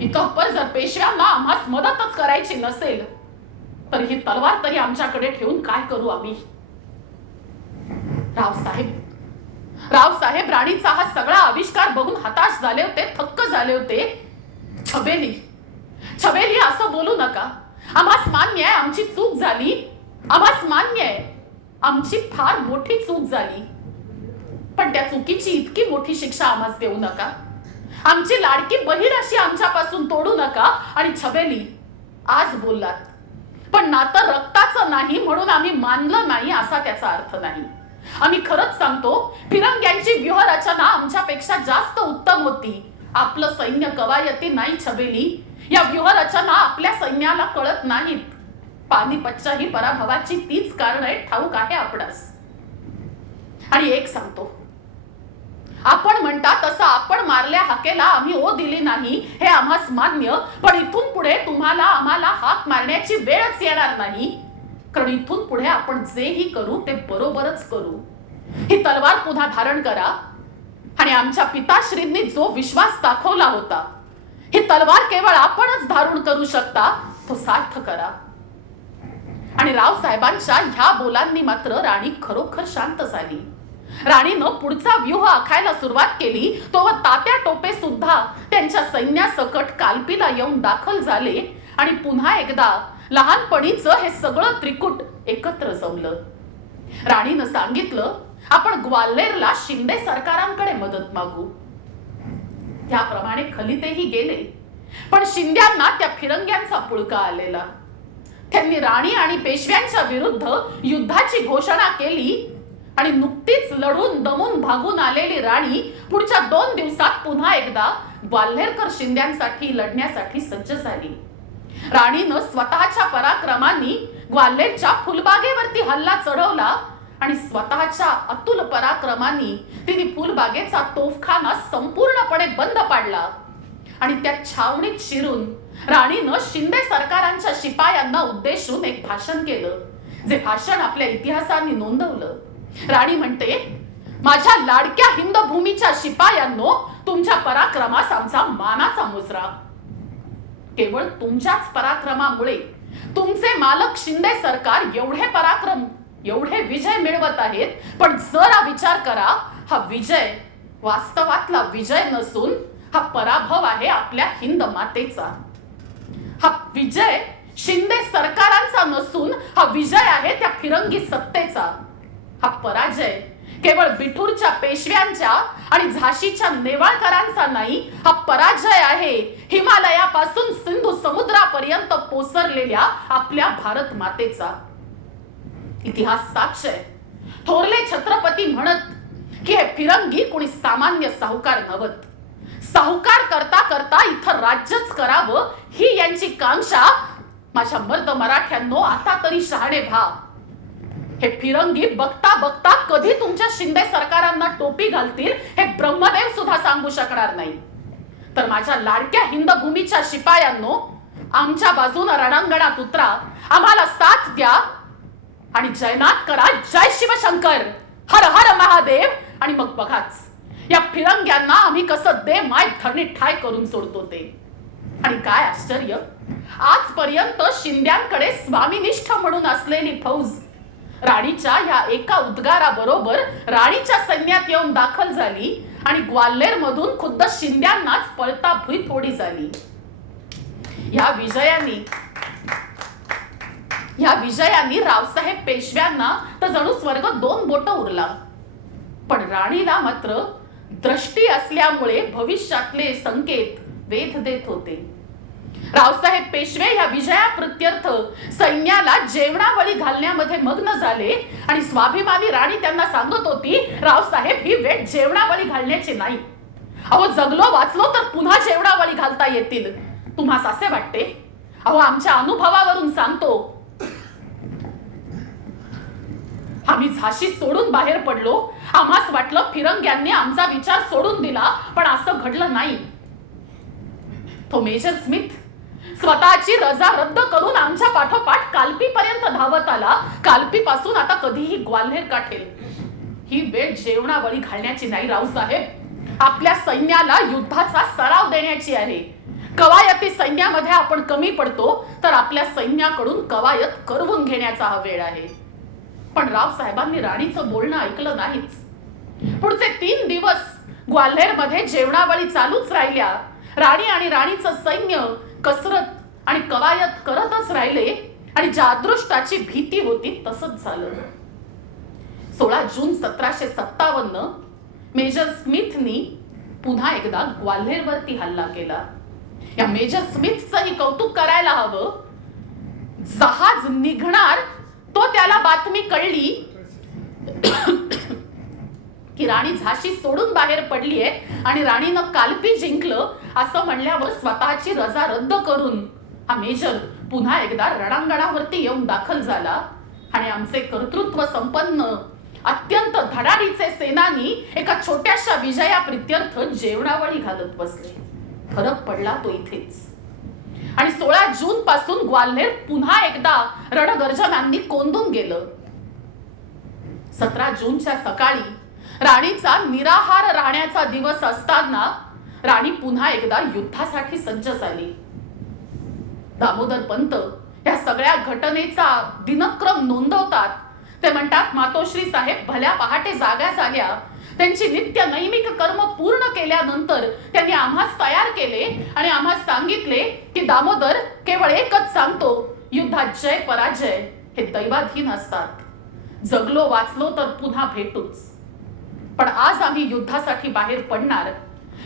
इतपर जर पेशव्यांना आम्हास मदतच करायची नसेल तर ही तलवार तरी आमच्याकडे ठेवून काय करू आम्ही? रावसाहेब राणीचा हा सगळा आविष्कार बघून हताश झाले होते, थक्क झाले होते. छबेली असं बोलू नका. आम्हास मान्य आहे आमची चूक झाली, आम्हास मान्य आहे आमची फार मोठी चूक झाली, पण त्या चुकीची इतकी मोठी शिक्षा आम्हास देऊ नका. आमची लाडकी बहीण अशी आमच्यापासून तोडू नका. आणि छबेली, आज बोललात, पण नातं रक्ताचं नाही म्हणून आम्ही मानलं नाही असा त्याचा अर्थ नाही. आम्ही खरंच सांगतो, फिरंग्यांची व्यूहरचना आमच्यापेक्षा जास्त उत्तम होती. आपलं सैन्य कवायती नाही छबेली, या व्यूहरचना आपल्या सैन्याला कळत नाहीत. पानिपतच्या ही पराभवाची तीच कारण आहे, ठाऊक आहे आपणास. आणि एक सांगतो, आपण म्हणता तसं आपण मारल्या हाकेला आम्ही ओ दिली नाही हे आम्हास मान्य, पण इथून पुढे तुम्हाला आम्हाला हाक मारण्याची वेळच येणार नाही. कारण इथून पुढे आपण जेही करू ते बरोबरच करू. ही तलवार पुन्हा धारण करा आणि आमच्या पिताश्रींनी जो विश्वास दाखवला होता, ही तलवार केवळ आपणच धारण करू शकता, तो सार्थ करा. आणि रावसाहेबांच्या ह्या बोलांनी मात्र राणी खरोखर शांत झाली. राणीनं पुढचा व्यूह आखायला सुरुवात केली. तोवर तात्या टोपे सुद्धा त्यांच्या सैन्यासकट कालपीला येऊन दाखल झाले आणि पुन्हा एकदा लहानपणीचं हे सगळं त्रिकूट एकत्र जमलं. राणीनं सांगितलं, आपण ग्वाल्हेरला शिंदे सरकारांकडे मदत मागू. त्याप्रमाणे खलितेही गेले. पण शिंद्यांना त्या फिरंग्यांचा पुळका आलेला. त्यांनी राणी आणि पेशव्यांच्या विरुद्ध युद्धाची घोषणा केली आणि नुकतीच लढून दमून भागून आलेली राणी पुढच्या 2 दिवसात पुन्हा एकदा ग्वाल्हेरकर शिंद्यांसाठी लढण्यासाठी सज्ज झाली. राणीनं स्वतःच्या पराक्रमांनी ग्वाल्हेरच्या फुलबागेवरती हल्ला चढवला आणि स्वतःच्या अतुल पराक्रमांनी तिने फुलबागेचा तोफखाना संपूर्णपणे बंद पाडला आणि त्या छावणीत शिरून राणीनं शिंदे सरकारांच्या शिपायांना उद्देशून एक भाषण केलं, जे भाषण आपल्या इतिहासाने नोंदवलं. राणी म्हणते, माझ्या लाडक्या हिंद भूमीच्या शिपायांनो, तुमच्या पराक्रमास आमचा मानाचा मुजरा. केवळ तुमच्याच पराक्रमामुळे तुमचे मालक शिंदे सरकार एवढे पराक्रम, एवढे विजय मिळवत आहेत. पण जरा विचार करा, हा विजय वास्तवातला विजय नसून हा पराभव आहे आपल्या हिंद मातेचा. हा विजय शिंदे सरकारांचा नसून हा विजय आहे त्या फिरंगी सत्तेचा. हा पराजय केवळ बिठूरच्या पेशव्यांच्या आणि झाशीच्या नेवाळकरांचा नाही, हा पराजय आहे हिमालयापासून सिंधू समुद्रापर्यंत पोसरलेल्या आपल्या भारत मातेचा. इतिहास साक्ष आहे. थोरले छत्रपती म्हणत की हे फिरंगी कोणी सामान्य साहुकार नव्हत. साहुकार करता करता इथं राज्यच करावं ही यांची कांक्षा. माझ्या मर्द मराठ्यांनो, आता तरी शहाणे व्हा. हे फिरंगी बघता बघता कधी तुमच्या शिंदे सरकारांना टोपी घालतील हे ब्रह्मदेव सुद्धा सांगू शकणार नाही. तर माझ्या लाडक्या हिंद भूमीच्या शिपायांनो, आमच्या बाजूने रणांगणात उतरा, आम्हाला साथ द्या आणि जयनाथ करा, जय शिवशंकर, हर हर महादेव. आणि मग बघाच या फिरंग्यांना आम्ही कसं दे माय धरणी ठाय करून सोडतो ते. आणि काय आश्चर्य, आजपर्यंत शिंद्यांकडे स्वामीनिष्ठ म्हणून असलेली फौज राणीच्या या एका उद्गाराबरोबर राणीच्या सैन्यात येऊन दाखल झाली आणि ग्वाल्हेर मधून खुद्द शिंद्यांनाच पळता भुई थोडी झाली. या विजयानी रावसाहेब पेशव्यांना तर जणू स्वर्ग 2 बोट उरला. पण राणीला मात्र दृष्टी असल्यामुळे भविष्यातले संकेत वेध देत होते. रावसाहेब पेशवे या विजयाप्रित्यर्थ सैन्याला जेवणावळी घालण्यामध्ये मग्न झाले आणि स्वाभिमानी राणी त्यांना सांगत होती, रावसाहेब, ही वेळ जेवणावळी घालण्याची नाही. अहो, जगलो वाचलो तर पुन्हा जेवणावळी घालता येतील. तुम्हास असे वाटते? अहो, आमच्या अनुभवावरून सांगतो, आम्ही झाशी सोडून बाहेर पडलो. आम्हास वाटलं फिरंग्यांनी आमचा विचार सोडून दिला, पण असं घडलं नाही. तो मेजर स्मिथ स्वतःची रजा रद्द करून आमच्या पाठोपाठ कालपीपर्यंत धावत आला. कालपीपासून आता कधीही ग्वाल्हेर गाठेल. ही वेळ जेवणावळी घालण्याची नाही रावसाहेब, आपल्या सैन्याला युद्धाचा सराव देण्याची आहे. कवायती सैन्यामध्ये आपण कमी पडतो तर आपल्या सैन्याकडून कवायत करवून घेण्याचा हा वेळ आहे. पण रावसाहेबांनी राणीचं बोलणं ऐकलं नाहीच. पुढचे 3 दिवस ग्वाल्हेरमध्ये जेवणावळी चालूच राहिल्या. राणी आणि राणीचं सैन्य कसरत आणि कवायत करतच राहिले आणि ज्या अदृष्टाची भीती होती तसंच झालं. 16 जून 1757 मेजर स्मिथनी पुन्हा एकदा ग्वाल्हेरवरती हल्ला केला. या मेजर स्मिथचंही कौतुक करायला हवं. जहाज निघणार तो त्याला बातमी कळली की राणी झाशी सोडून बाहेर पडलीये आणि राणीनं कालपी जिंकलं असं म्हणल्यावर स्वतःची रजा रद्द करून हा मेजर पुन्हा एकदा रणांगणावरती येऊन दाखल झाला आणि आमचे कर्तृत्व संपन्न अत्यंत धडाडीचे सेनानी एका छोट्याशा विजयाप्रित्यर्थ जेवणावळी घालत बसले. फरक पडला तो इथेच. आणि 16 जून पासून ग्वाल्हेर पुन्हा एकदा रणगर्जनांनी कोंदून गेलं. 17 जूनच्या सकाळी राणीचा निराहार राहण्याचा दिवस असताना राणी पुन्हा एकदा युद्धासाठी सज्ज झाली. दामोदर पंत या सगळ्या घटनेचा दिनक्रम नोंदवतात. ते म्हणतात, मातोश्री साहेब भल्या पहाटे जाग्या झाल्या. त्यांची नित्य नैमिक कर्म पूर्ण केल्यानंतर त्यांनी आम्हास तयार केले आणि आम्हास सांगितले की दामोदर केवळ एकच सांगतो, युद्धात जय पराजय हे दैवाधीन असतात. जगलो वाचलो तर पुन्हा भेटूच. पण आज आम्ही युद्धासाठी बाहेर पडणार.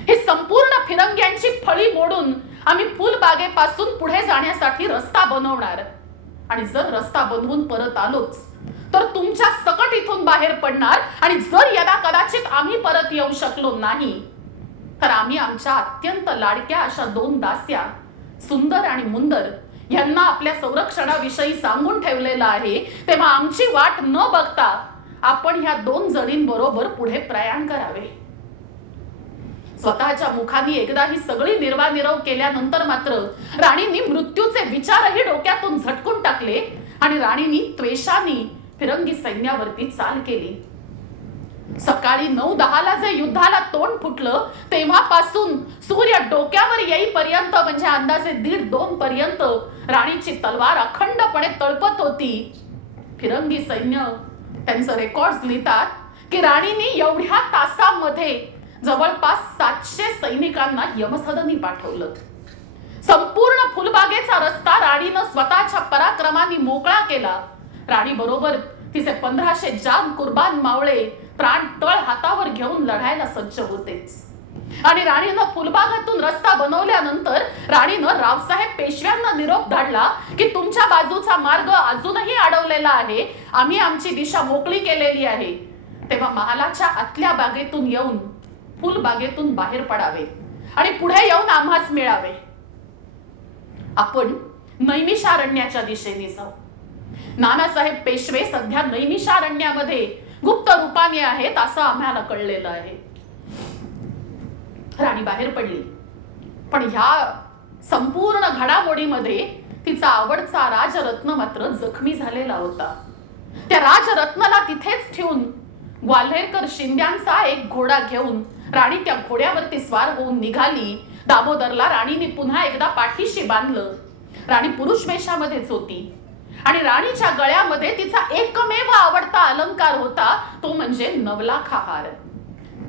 हे संपूर्ण फिरंग्यांची फळी मोडून आम्ही फुलबागेपासून पुढे जाण्यासाठी रस्ता बनवणार. आणि जर रस्ता बनवून परत आलोच तर तुमच्या सकट इथून बाहेर पडणार. आणि जर यदा कदाचित आम्ही परत येऊ शकलो नाही तर आम्ही आमच्या अत्यंत लाडक्या अशा 2 दास्या सुंदर आणि मुंदर यांना आपल्या संरक्षणाविषयी सांगून ठेवलेलं आहे. तेव्हा आमची वाट न बघता आपण ह्या 2 जणींबरोबर पुढे प्रयाण करावे. स्वतःच्या मुखाने एकदा ही सगळी निर्वानिरव केल्यानंतर मात्र राणींनी मृत्यूचे विचारही डोक्यातून झटकून टाकले आणि राणींनी त्वेषाने फिरंगी सैन्यावरती चाल केली. सकाळी 9-10 जे युद्धाला तोंड फुटलं तेव्हापासून सूर्य डोक्यावर येईपर्यंत म्हणजे अंदाजे 1.5-2 पर्यंत राणीची तलवार अखंडपणे तळपत होती. फिरंगी सैन्य त्यांचं रेकॉर्ड्स लिहितात की राणींनी एवढ्या तासामध्ये जवळपास 700 सैनिकांना यमसदनी पाठवलं. संपूर्ण फुलबागेचा रस्ता राणीनं स्वतःच्या पराक्रमाने मोकळा केला. राणी बरोबर तिचे 1500 जाम कुर्बान मावळे प्राण तळ हातावर घेऊन लढायला सज्ज होतेच. आणि राणीनं फुलबागातून रस्ता बनवल्यानंतर राणीनं रावसाहेब पेशव्यांना निरोप धाडला की तुमच्या बाजूचा मार्ग अजूनही अडवलेला आहे. आम्ही आमची दिशा मोकळी केलेली आहे. तेव्हा महालाच्या आतल्या बागेतून येऊन फुलबागेतून बाहेर पडावे आणि पुढे येऊन आम्हास मिळावे. आपण नैमिषारण्याच्या दिशेने जाऊ. नानासाहेब पेशवे सध्या नैमिषारण्यामध्ये गुप्त रूपाने आहेत असं आम्हाला कळलेलं आहे. राणी बाहेर पडली. पण ह्या संपूर्ण घडामोडीमध्ये तिचा आवडता राजरत्न मात्र जखमी झालेला होता. त्या राजरत्नाला तिथेच ठेवून ग्वाल्हेरकर शिंद्यांचा एक घोडा घेऊन राणी त्या घोड्यावरती स्वार होऊन निघाली. दामोदरला राणीने पुन्हा एकदा पाठीशी बांधलं. राणी पुरुष वेशामध्येच होती आणि राणीच्या गळ्यामध्ये तिचा एकमेव आवडता अलंकार होता तो म्हणजे 9 लाख हार.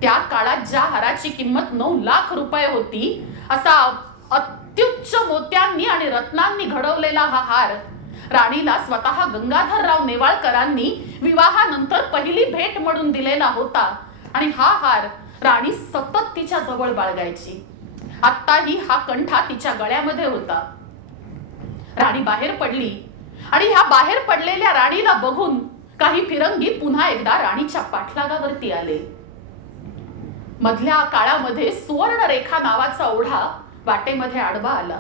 त्या काळात ज्या हाराची किंमत 9 लाख रुपये होती असा अत्युच्च मोत्यांनी आणि रत्नांनी घडवलेला हा हार राणीला स्वतः गंगाधरराव नेवाळकरांनी विवाहानंतर पहिली भेट म्हणून दिलेला होता. आणि हा हार राणी सतत तिच्या जवळ बाळगायची. आत्ताही हा कंठा तिच्या गळ्यामध्ये होता. राणी बाहेर पडली आणि ह्या बाहेर पडलेल्या राणीला बघून काही फिरंगी पुन्हा एकदा राणीच्या पाठलागावरती आले. मधल्या काळामध्ये सुवर्णरेखा नावाचा ओढा वाटेमध्ये आडवा आला.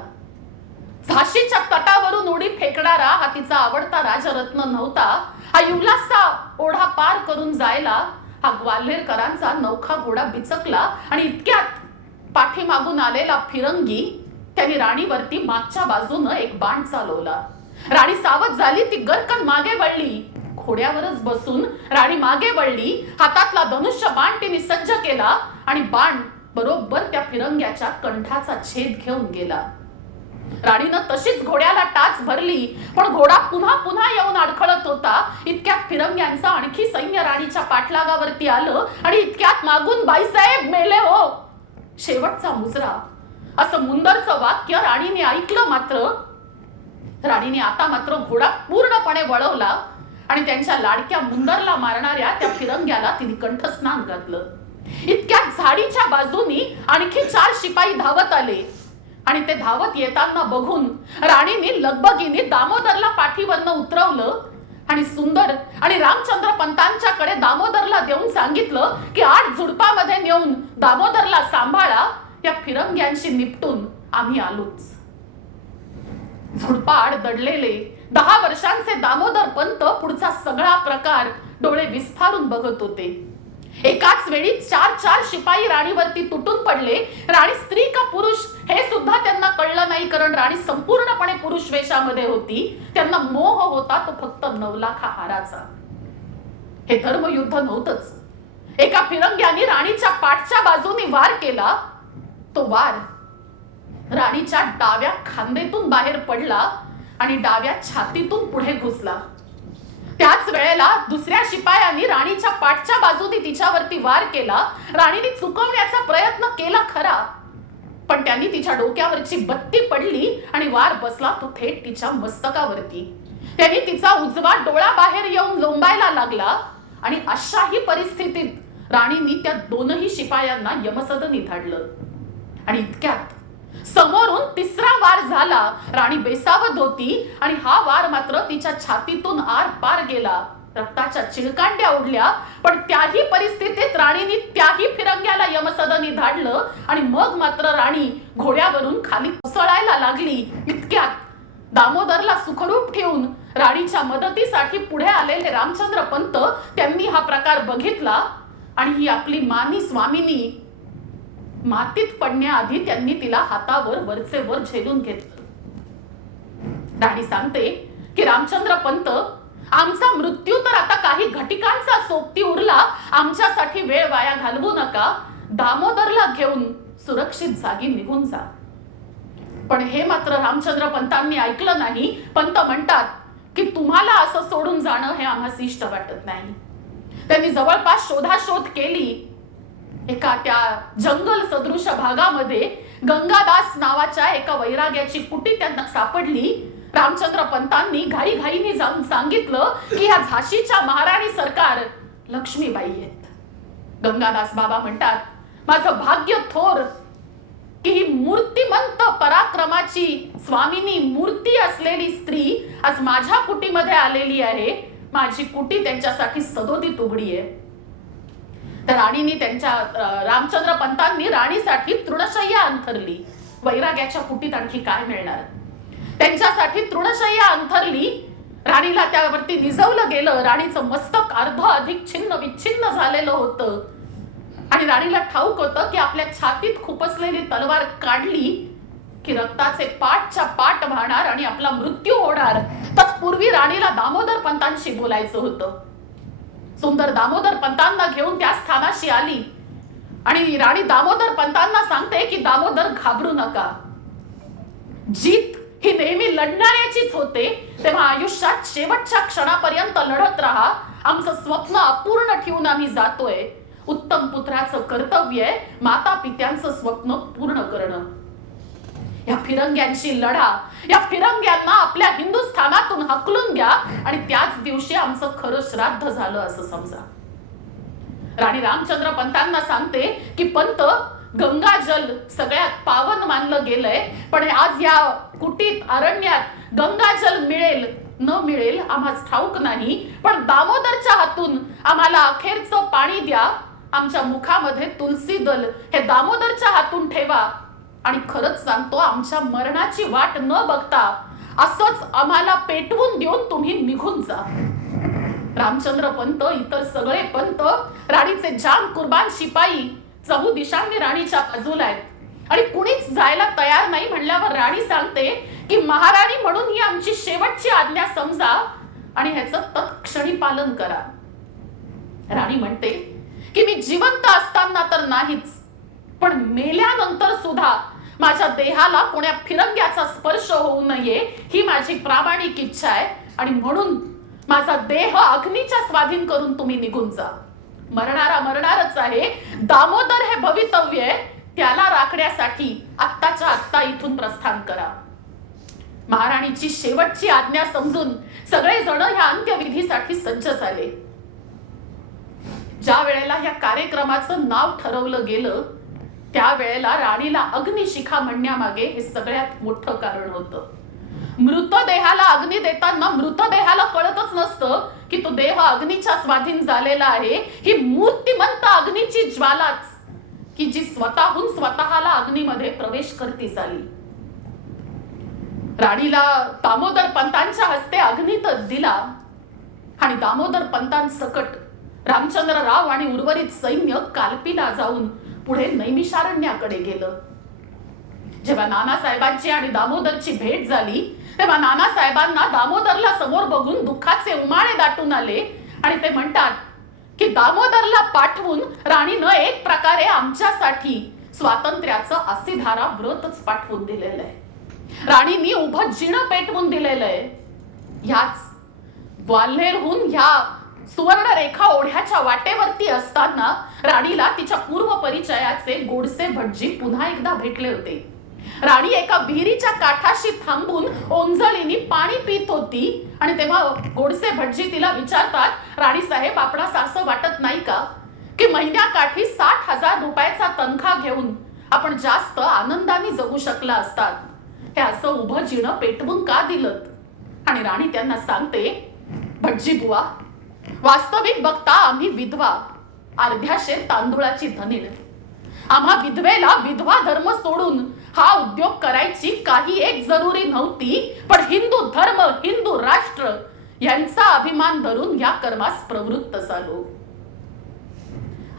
झाशीच्या तटावरून उडी फेकणारा हा तिचा आवडता राजरत्न नव्हता. हा युवलासा ओढा पार करून जायला हा ग्वाल्हेरकरांचा नौखा घोडा बिचकला आणि इतक्यात पाठीमागून आलेला फिरंगी त्यांनी राणीवरती मागच्या बाजूनं एक बाण चालवला. राणी सावध झाली. ती गरकन मागे वळली. घोड्यावरच बसून राणी मागे वळली. हातातला धनुष्य बाण तिने सज्ज केला आणि बाण बरोबर त्या फिरंग्याच्या कंठाचा छेद घेऊन गेला. राणीनं तशीच घोड्याला टाच भरली पण घोडा पुन्हा पुन्हा येऊन अडखळत होता. इतक्यात फिरंग्यांचं आणखी सैन्य राणीच्या पाठलागावरती आलं आणि इतक्यात मागून बाईसाहेब मेले हो शेवटचा मुजरा असं मुंदरचं वाक्य राणीने ऐकलं. मात्र राणीने आता मात्र घोडा पूर्णपणे वळवला आणि त्यांच्या लाडक्या मुंदरला मारणाऱ्या त्या फिरंग्याला तिने कंठस्नान घातलं. इतक्यात झाडीच्या बाजूनी आणखी 4 शिपाई धावत आले आणि ते धावत येताना बघून राणीने लगबगीने दामोदरला पाठीवरनं उतरवलं आणि सुंदर आणि रामचंद्र पंतांच्याकडे दामोदरला देऊन सांगितलं की 8 झुडपामध्ये नेऊन दामोदरला सांभाळा. या फिरंग्यांशी निपटून आम्ही आलोच. झुडपाड दडलेले 10 वर्षांचे दामोदर पंत पुढचा सगळा प्रकार डोळे विस्फारून बघत होते. एकाच वेळी 4 शिपाई राणीवरती तुटून पडले. राणी स्त्री का पुरुष हे सुद्धा त्यांना कळलं नाही कारण राणी संपूर्णपणे पुरुष वेशामध्ये होती. त्यांना मोह होता तो फक्त 9 लाख हाराचा. हे धर्मयुद्ध नव्हतंच. एका फिरंग्याने राणीच्या पाठच्या बाजूने वार केला. तो वार राणीच्या डाव्या खांदेतून बाहेर पडला आणि डाव्या छातीतून पुढे घुसला. त्याच वेळेला दुसऱ्या शिपायांनी राणीच्या पाठच्या बाजूने तिच्यावरती वार केला. राणीने चुकवण्याचा प्रयत्न केला खरा, पण त्यांनी तिच्या डोक्यावरची बत्ती पडली आणि वार बसला तो थेट तिच्या मस्तकावरती. त्यांनी तिचा उजवा डोळा बाहेर येऊन लोंबायला लागला आणि अशाही परिस्थितीत राणींनी त्या दोनही शिपायांना यमसदनी धाडलं. आणि इतक्यात समोरून तिसरा वार झाला. राणी बेसावध होती आणि हा वार मात्र तिच्या छातीतून आर पार गेला. रक्ताच्या चिळकांड्या उडल्या, पण त्याही परिस्थितीत राणीने त्याही फिरंग्याला यमसदनी धाडलं आणि मग मात्र राणी घोड्यावरून खाली कोसळायला लागली. इतक्यात दामोदरला सुखरूप ठेवून राणीच्या मदतीसाठी पुढे आलेले रामचंद्र पंत त्यांनी हा प्रकार बघितला आणि ही आपली मानी स्वामिनी मातीत पडण्याआधी त्यांनी तिला हातावर वरचे वर झेलून घेतलं. राणी सांगते की रामचंद्र पंत, आमचा मृत्यू तर आता काही घटिकांचा सोबती उरला, आमच्यासाठी वेळ वाया घालवू नका, दामोदरला घेऊन सुरक्षित जागी निघून जा. पण हे मात्र रामचंद्र पंतांनी ऐकलं नाही. पंत म्हणतात की तुम्हाला असं सोडून जाणं हे आम्हाला इष्ट वाटत नाही. त्यांनी जवळपास शोधाशोध केली. एका त्या जंगल सदृश भागामध्ये गंगादास नावाच्या एका वैराग्याची कुटी त्यांना सापडली. रामचंद्र पंतांनी घाईघाईने जाऊन सांगितलं की ह्या झाशीच्या महाराणी सरकार लक्ष्मीबाई आहेत. गंगादास बाबा म्हणतात, माझं भाग्य थोर की ही मूर्तिमंत पराक्रमाची स्वामिनी मूर्ती असलेली स्त्री आज माझ्या कुटीमध्ये आलेली आहे. माझी कुटी त्यांच्यासाठी सदोदित उघडी आहे. तर राणीने त्यांच्या रामचंद्र पंतांनी राणीसाठी तृणशय्या अंथरली. वैराग्याच्या कुटीत आणखी काय मिळणार, त्यांच्यासाठी तृणशय्या अंथरली. राणीला त्यावरती निजवलं गेलं. राणीचं मस्तक अर्ध अधिक छिन्न विच्छिन्न झालेलं होतं आणि राणीला ठाऊक होतं की आपल्या छातीत खुपसलेली तलवार काढली की रक्ताचे पाठच्या पाठ वाहणार आणि आपला मृत्यू होणार. तत्पूर्वी राणीला दामोदर पंतांशी बोलायचं होतं. सुंदर दामोदर पंतांना घेऊन त्या स्थानाशी आली आणि राणी दामोदर पंतांना सांगते की दामोदर घाबरू नका, जीत ही नेहमी लढणाऱ्याचीच होते, तेव्हा आयुष्यात शेवटच्या क्षणापर्यंत लढत राहा. आमचं स्वप्न अपूर्ण ठेवून आम्ही जातोय. उत्तम पुत्राचं कर्तव्य आहे माता पित्यांचं स्वप्न पूर्ण करणं. या फिरंग्यांशी लढा, या फिरंग्यांना आपल्या हिंदुस्थानातून हकलून घ्या आणि त्याच दिवशी आमचं खरं श्राद्ध झालं असं समजा. राणी रामचंद्र पंतांना सांगते की पंत, गंगाजल सगळ्यात पावन मानलं गेलंय, पण आज या कुटीत अरण्यात गंगाजल मिळेल न मिळेल आम्हाला ठाऊक नाही, पण दामोदरच्या हातून आम्हाला अखेरचं पाणी द्या. आमच्या मुखामध्ये तुलसी दल हे दामोदरच्या हातून ठेवा आणि खरंच सांगतो, आमच्या मरणाची वाट न बघता असंच आम्हाला पेटवून देऊन तुम्ही निघून जा. रामचंद्र पंत, इतर सगळे पंत, राणीचे जान कुर्बान शिपाई चहू दिशांनी राणीच्या बाजूला आहेत आणि कुणीच जायला तयार नाही. म्हणल्यावर राणी सांगते की महाराणी म्हणून ही आमची शेवटची आज्ञा समजा आणि ह्याचं तत्क्षणी पालन करा. राणी म्हणते की मी जिवंत असताना तर नाहीच, पण मेल्यानंतर सुद्धा माझ्या देहाला कोण्या फिरंग्याचा स्पर्श होऊ नये ही माझी प्रामाणिक इच्छा आहे आणि म्हणून माझा देह अग्नीच्या स्वाधीन करून तुम्ही निघून जा. मरणारा मरणारच आहे. दामोदर हे भवितव्य आहे, त्याला राखण्यासाठी आत्ताच्या आत्ता इथून प्रस्थान करा. महाराणीची शेवटची आज्ञा समजून सगळे जण ह्या अंत्यविधीसाठी सज्ज झाले. ज्या वेळेला या कार्यक्रमाचं नाव ठरवलं गेलं त्यावेळेला राणीला अग्निशिखा म्हणण्यामागे हे सगळ्यात मोठं कारण होतं. मृतदेहाला अग्नी देताना मृतदेहाला कळतच नसतं की तो देह अग्नीच्या स्वाधीन झालेला आहे. ही मूर्तिमंत अग्नीची ज्वालाच की जी स्वतःहून स्वतःला अग्नीमध्ये प्रवेश करती झाली. राणीला दामोदर पंतांच्या हस्ते अग्नी तर दिला आणि दामोदर पंतांसकट रामचंद्रराव आणि उर्वरित सैन्य कालपीला जाऊन पुढे नैमिषारण्याकडे गेलं. जेव्हा नानासाहेबांची आणि दामोदरची भेट झाली तेव्हा नानासाहेबांना दामोदरला समोर बघून दुःखाचे उमाळे दाटून आले आणि ते म्हणतात की दामोदरला पाठवून राणीनं एक प्रकारे आमच्यासाठी स्वातंत्र्याचं असिधारा व्रतच पाठवून दिलेलं आहे. राणींनी उभं जिणं पेटवून दिलेलं आहे. ह्याच ग्वाल्हेरहून ह्या सुवर्णरेखा ओढ्याच्या वाटेवरती असताना राणीला तिच्या पूर्व परिचयाचे गोडसे भटजी पुन्हा एकदा भेटले होते. राणी एका विहिरीच्या काठाशी थांबून ओंजळीने पाणी पित होती आणि तेव्हा गोडसे भटजी तिला विचारतात, राणी साहेब, आपणास असं वाटत नाही का की महिन्याकाठी 60,000 रुपयाचा तनखा घेऊन आपण जास्त आनंदाने जगू शकला असतात? हे असं उभं जिणं पेटवून का दिलं? आणि राणी त्यांना सांगते, भटजी बुवा, वास्तविक बघता आम्ही विधवा, अर्ध्याशे तांदुळाची धनीण. आम्हा विधवेला विधवा धर्म सोडून हा उद्योग करायची काही एक जरुरी नव्हती, पण हिंदू धर्म, हिंदू राष्ट्र यांचा अभिमान धरून या कर्मास प्रवृत्त झालो.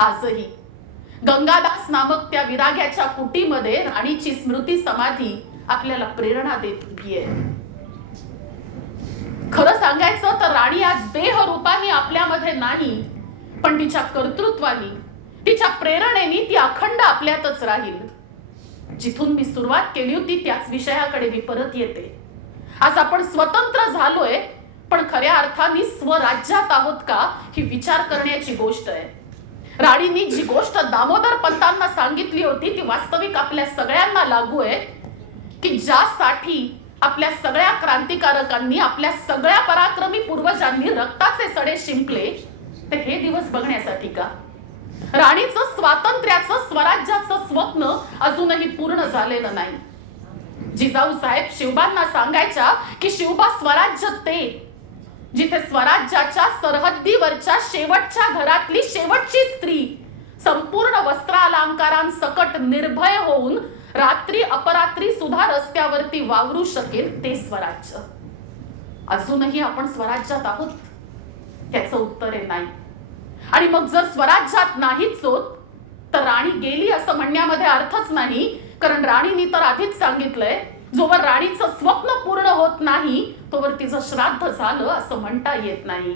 आजही गंगादास नामक त्या विराग्याच्या कुटीमध्ये राणीची स्मृती समाधी आपल्याला प्रेरणा देत उभी आहे. खरं सांगायचं तर राणी आज देहरूपाने आपल्यामध्ये नाही, पण तिच्या कर्तृत्वाने, तिच्या प्रेरणेने ती अखंड आपल्यातच राहील. जिथून मी सुरुवात केली होती त्याच विषयाकडे मी परत येते. आज आपण स्वतंत्र झालोय, पण खऱ्या अर्थाने स्वराज्यात आहोत का ही विचार करण्याची गोष्ट आहे. राणींनी जी गोष्ट दामोदर पंतांना सांगितली होती ती वास्तविक आपल्या सगळ्यांना लागू आहे, की ज्यासाठी आपल्या सगळ्या क्रांतिकारकांनी, आपल्या सगळ्या पराक्रमी पूर्वजांनी रक्ताचे सडे शिंपले, ते हे दिवस बघण्यासाठी का? राणीचं स्वातंत्र्याचं, स्वराज्याचं स्वप्न अजूनही पूर्ण झालेलं नाही. जिजाऊ साहेब शिवबांना सांगायच्या की शिवबा, स्वराज्य ते जिथे स्वराज्याच्या सरहद्दीवरच्या शेवटच्या घरातली शेवटची स्त्री संपूर्ण वस्त्रालंकारांसकट निर्भय होऊन रात्री अपरात्री सुद्धा रस्त्यावरती वावरू शकेल, ते स्वराज्य. अजूनही आपण स्वराज्यात आहोत? त्याचं उत्तर आहे नाही. आणि मग जर स्वराज्यात नाहीच होत तर राणी गेली असं म्हणण्यामध्ये अर्थच नाही, कारण राणींनी तर आधीच सांगितलंय, जोवर राणीचं स्वप्न पूर्ण होत नाही तोवर तिचं श्राद्ध झालं असं म्हणता येत नाही.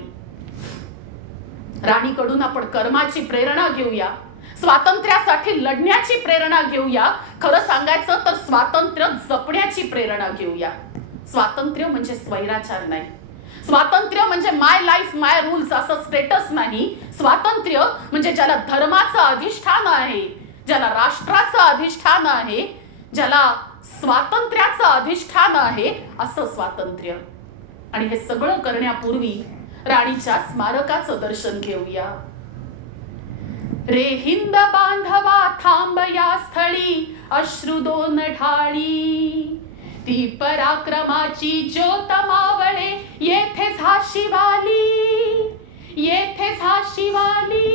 राणीकडून आपण कर्माची प्रेरणा घेऊया, स्वातंत्र्यासाठी लढण्याची प्रेरणा घेऊया. खरं सांगायचं तर स्वातंत्र्य जपण्याची प्रेरणा घेऊया. स्वातंत्र्य म्हणजे स्वैराचार नाही. स्वातंत्र्य म्हणजे माय लाईफ माय रूल्स असं स्टेटस नाही. स्वातंत्र्य म्हणजे ज्याला धर्माचं अधिष्ठान आहे, ज्याला राष्ट्राचं अधिष्ठान आहे, ज्याला स्वातंत्र्याचं अधिष्ठान आहे, असं स्वातंत्र्य. आणि हे सगळं करण्यापूर्वी राणीच्या स्मारकाचं दर्शन घेऊया. रे हिंद बांधवा थांब या स्थळी, अश्रू दोन ढाळी, ती पराक्रमाची ज्योत मावळे, येथे झाशीवाली, येथे झाशीवाली,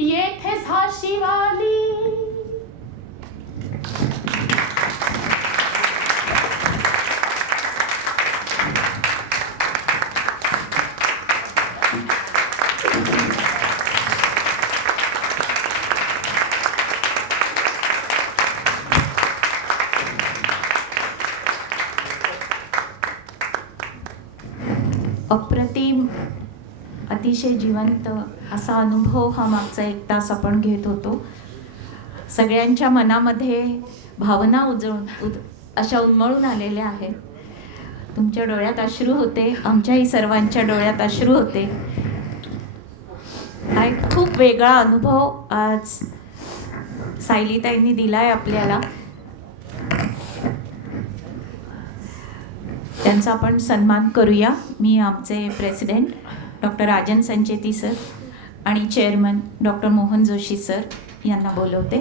येथे झाशीवाली. अप्रतिम, अतिशय जिवंत असा अनुभव हा मागचा 1 तास आपण घेत होतो. सगळ्यांच्या मनामध्ये भावना अशा उन्मळून आलेल्या आहेत. तुमच्या डोळ्यात अश्रू होते, आमच्याही सर्वांच्या डोळ्यात अश्रू होते. हा एक खूप वेगळा अनुभव आज सायलीताईंनी दिलाय आपल्याला. त्यांचा आपण सन्मान करूया. मी आमचे president doctor Rajan Sancheti sir आणि chairman doctor Mohan Joshi sir यांना बोलवते.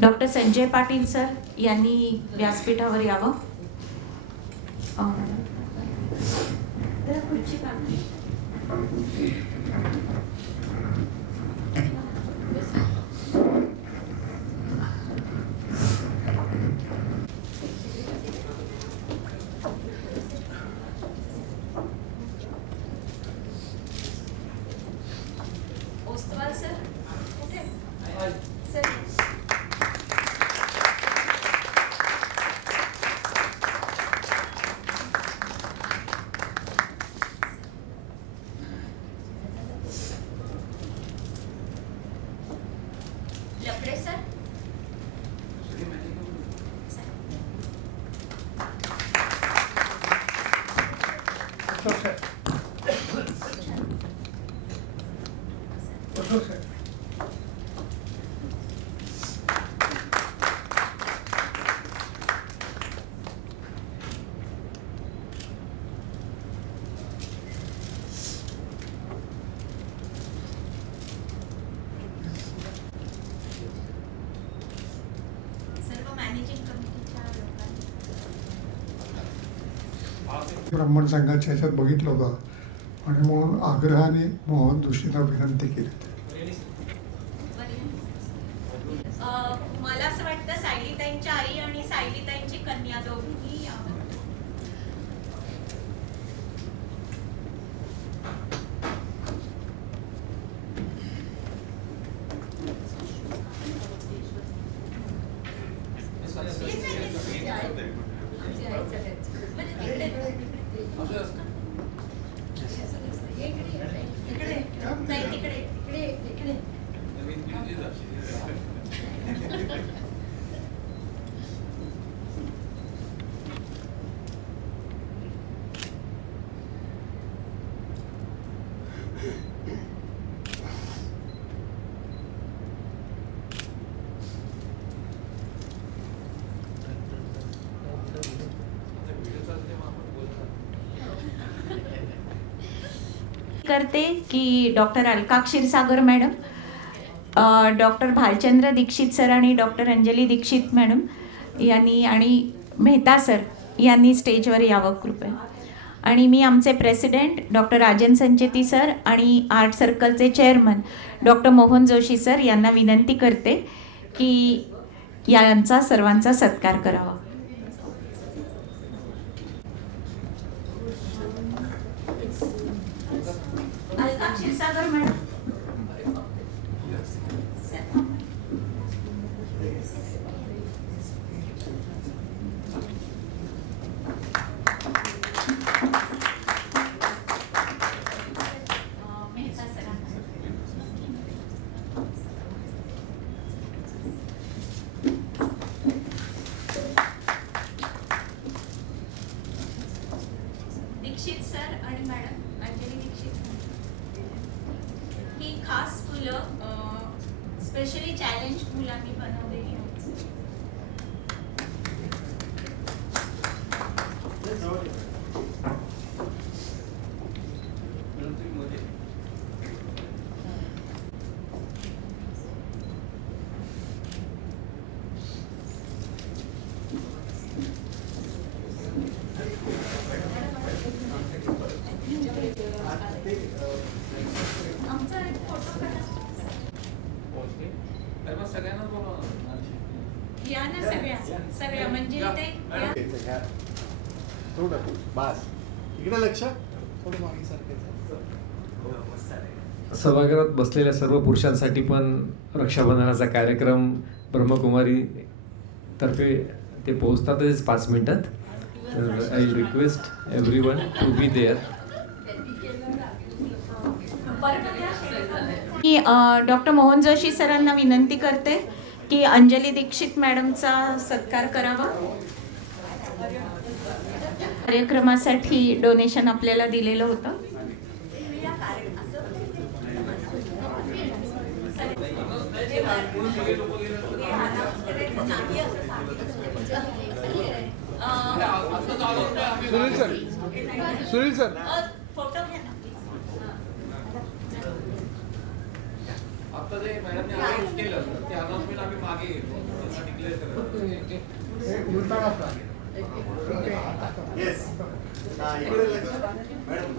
डॉक्टर संजय पाटील सर यांनी व्यासपीठावर यावं. ओस्तवाल सर, सर ब्राह्मण संघाच्या ह्याच्यात बघितलं होतं आणि म्हणून आग्रहाने मोहन जोशींना विनंती केली. मला असं वाटतं सायलीताईंच्या आई आणि सायलीताईंची कन्या दोघी यावं. करते की डॉक्टर अलका क्षीरसागर मॅडम, डॉक्टर भालचंद्र दीक्षित सर आणि डॉक्टर अंजली दीक्षित मॅडम यांनी आणि मेहता सर यांनी स्टेजवर यावं कृपया. आणि मी आमचे president doctor Rajan Sancheti sir आणि आर्ट सर्कलचे chairman doctor Mohan Joshi sir यांना विनंती करते की यांचा सर्वांचा सत्कार करावा. अलका क्षीरसागर मॅडम. दीक्षित सर आणि मॅडम अंजली दीक्षित. ही खास फुलं स्पेशली चॅलेंज मुलांनी बनवलेली आहेत. आमचा एक फोटो काढा. या ना सगळ्या म्हणजे ते या. इकडे लक्ष थोडं मागे सारखं. सभागृहात बसलेल्या सर्व पुरुषांसाठी पण रक्षाबंधनाचा कार्यक्रम ब्रह्मकुमारी तर्फे ते पोहोचतातच 5 मिनिटात. I request everyone to be there. मी डॉक्टर मोहन जोशी सरांना विनंती करते की अंजली दीक्षित मॅडमचा सत्कार करावा. कार्यक्रमासाठी डोनेशन आपल्याला दिलेलं होतं. सुनील सर फोटो घ्या ना. आता जे मॅडमने अनाउन्स केलं ते अनाउन्समेंट आम्ही मागे डिक्लेअर करतो. येस. इकडे लक्ष मॅडम.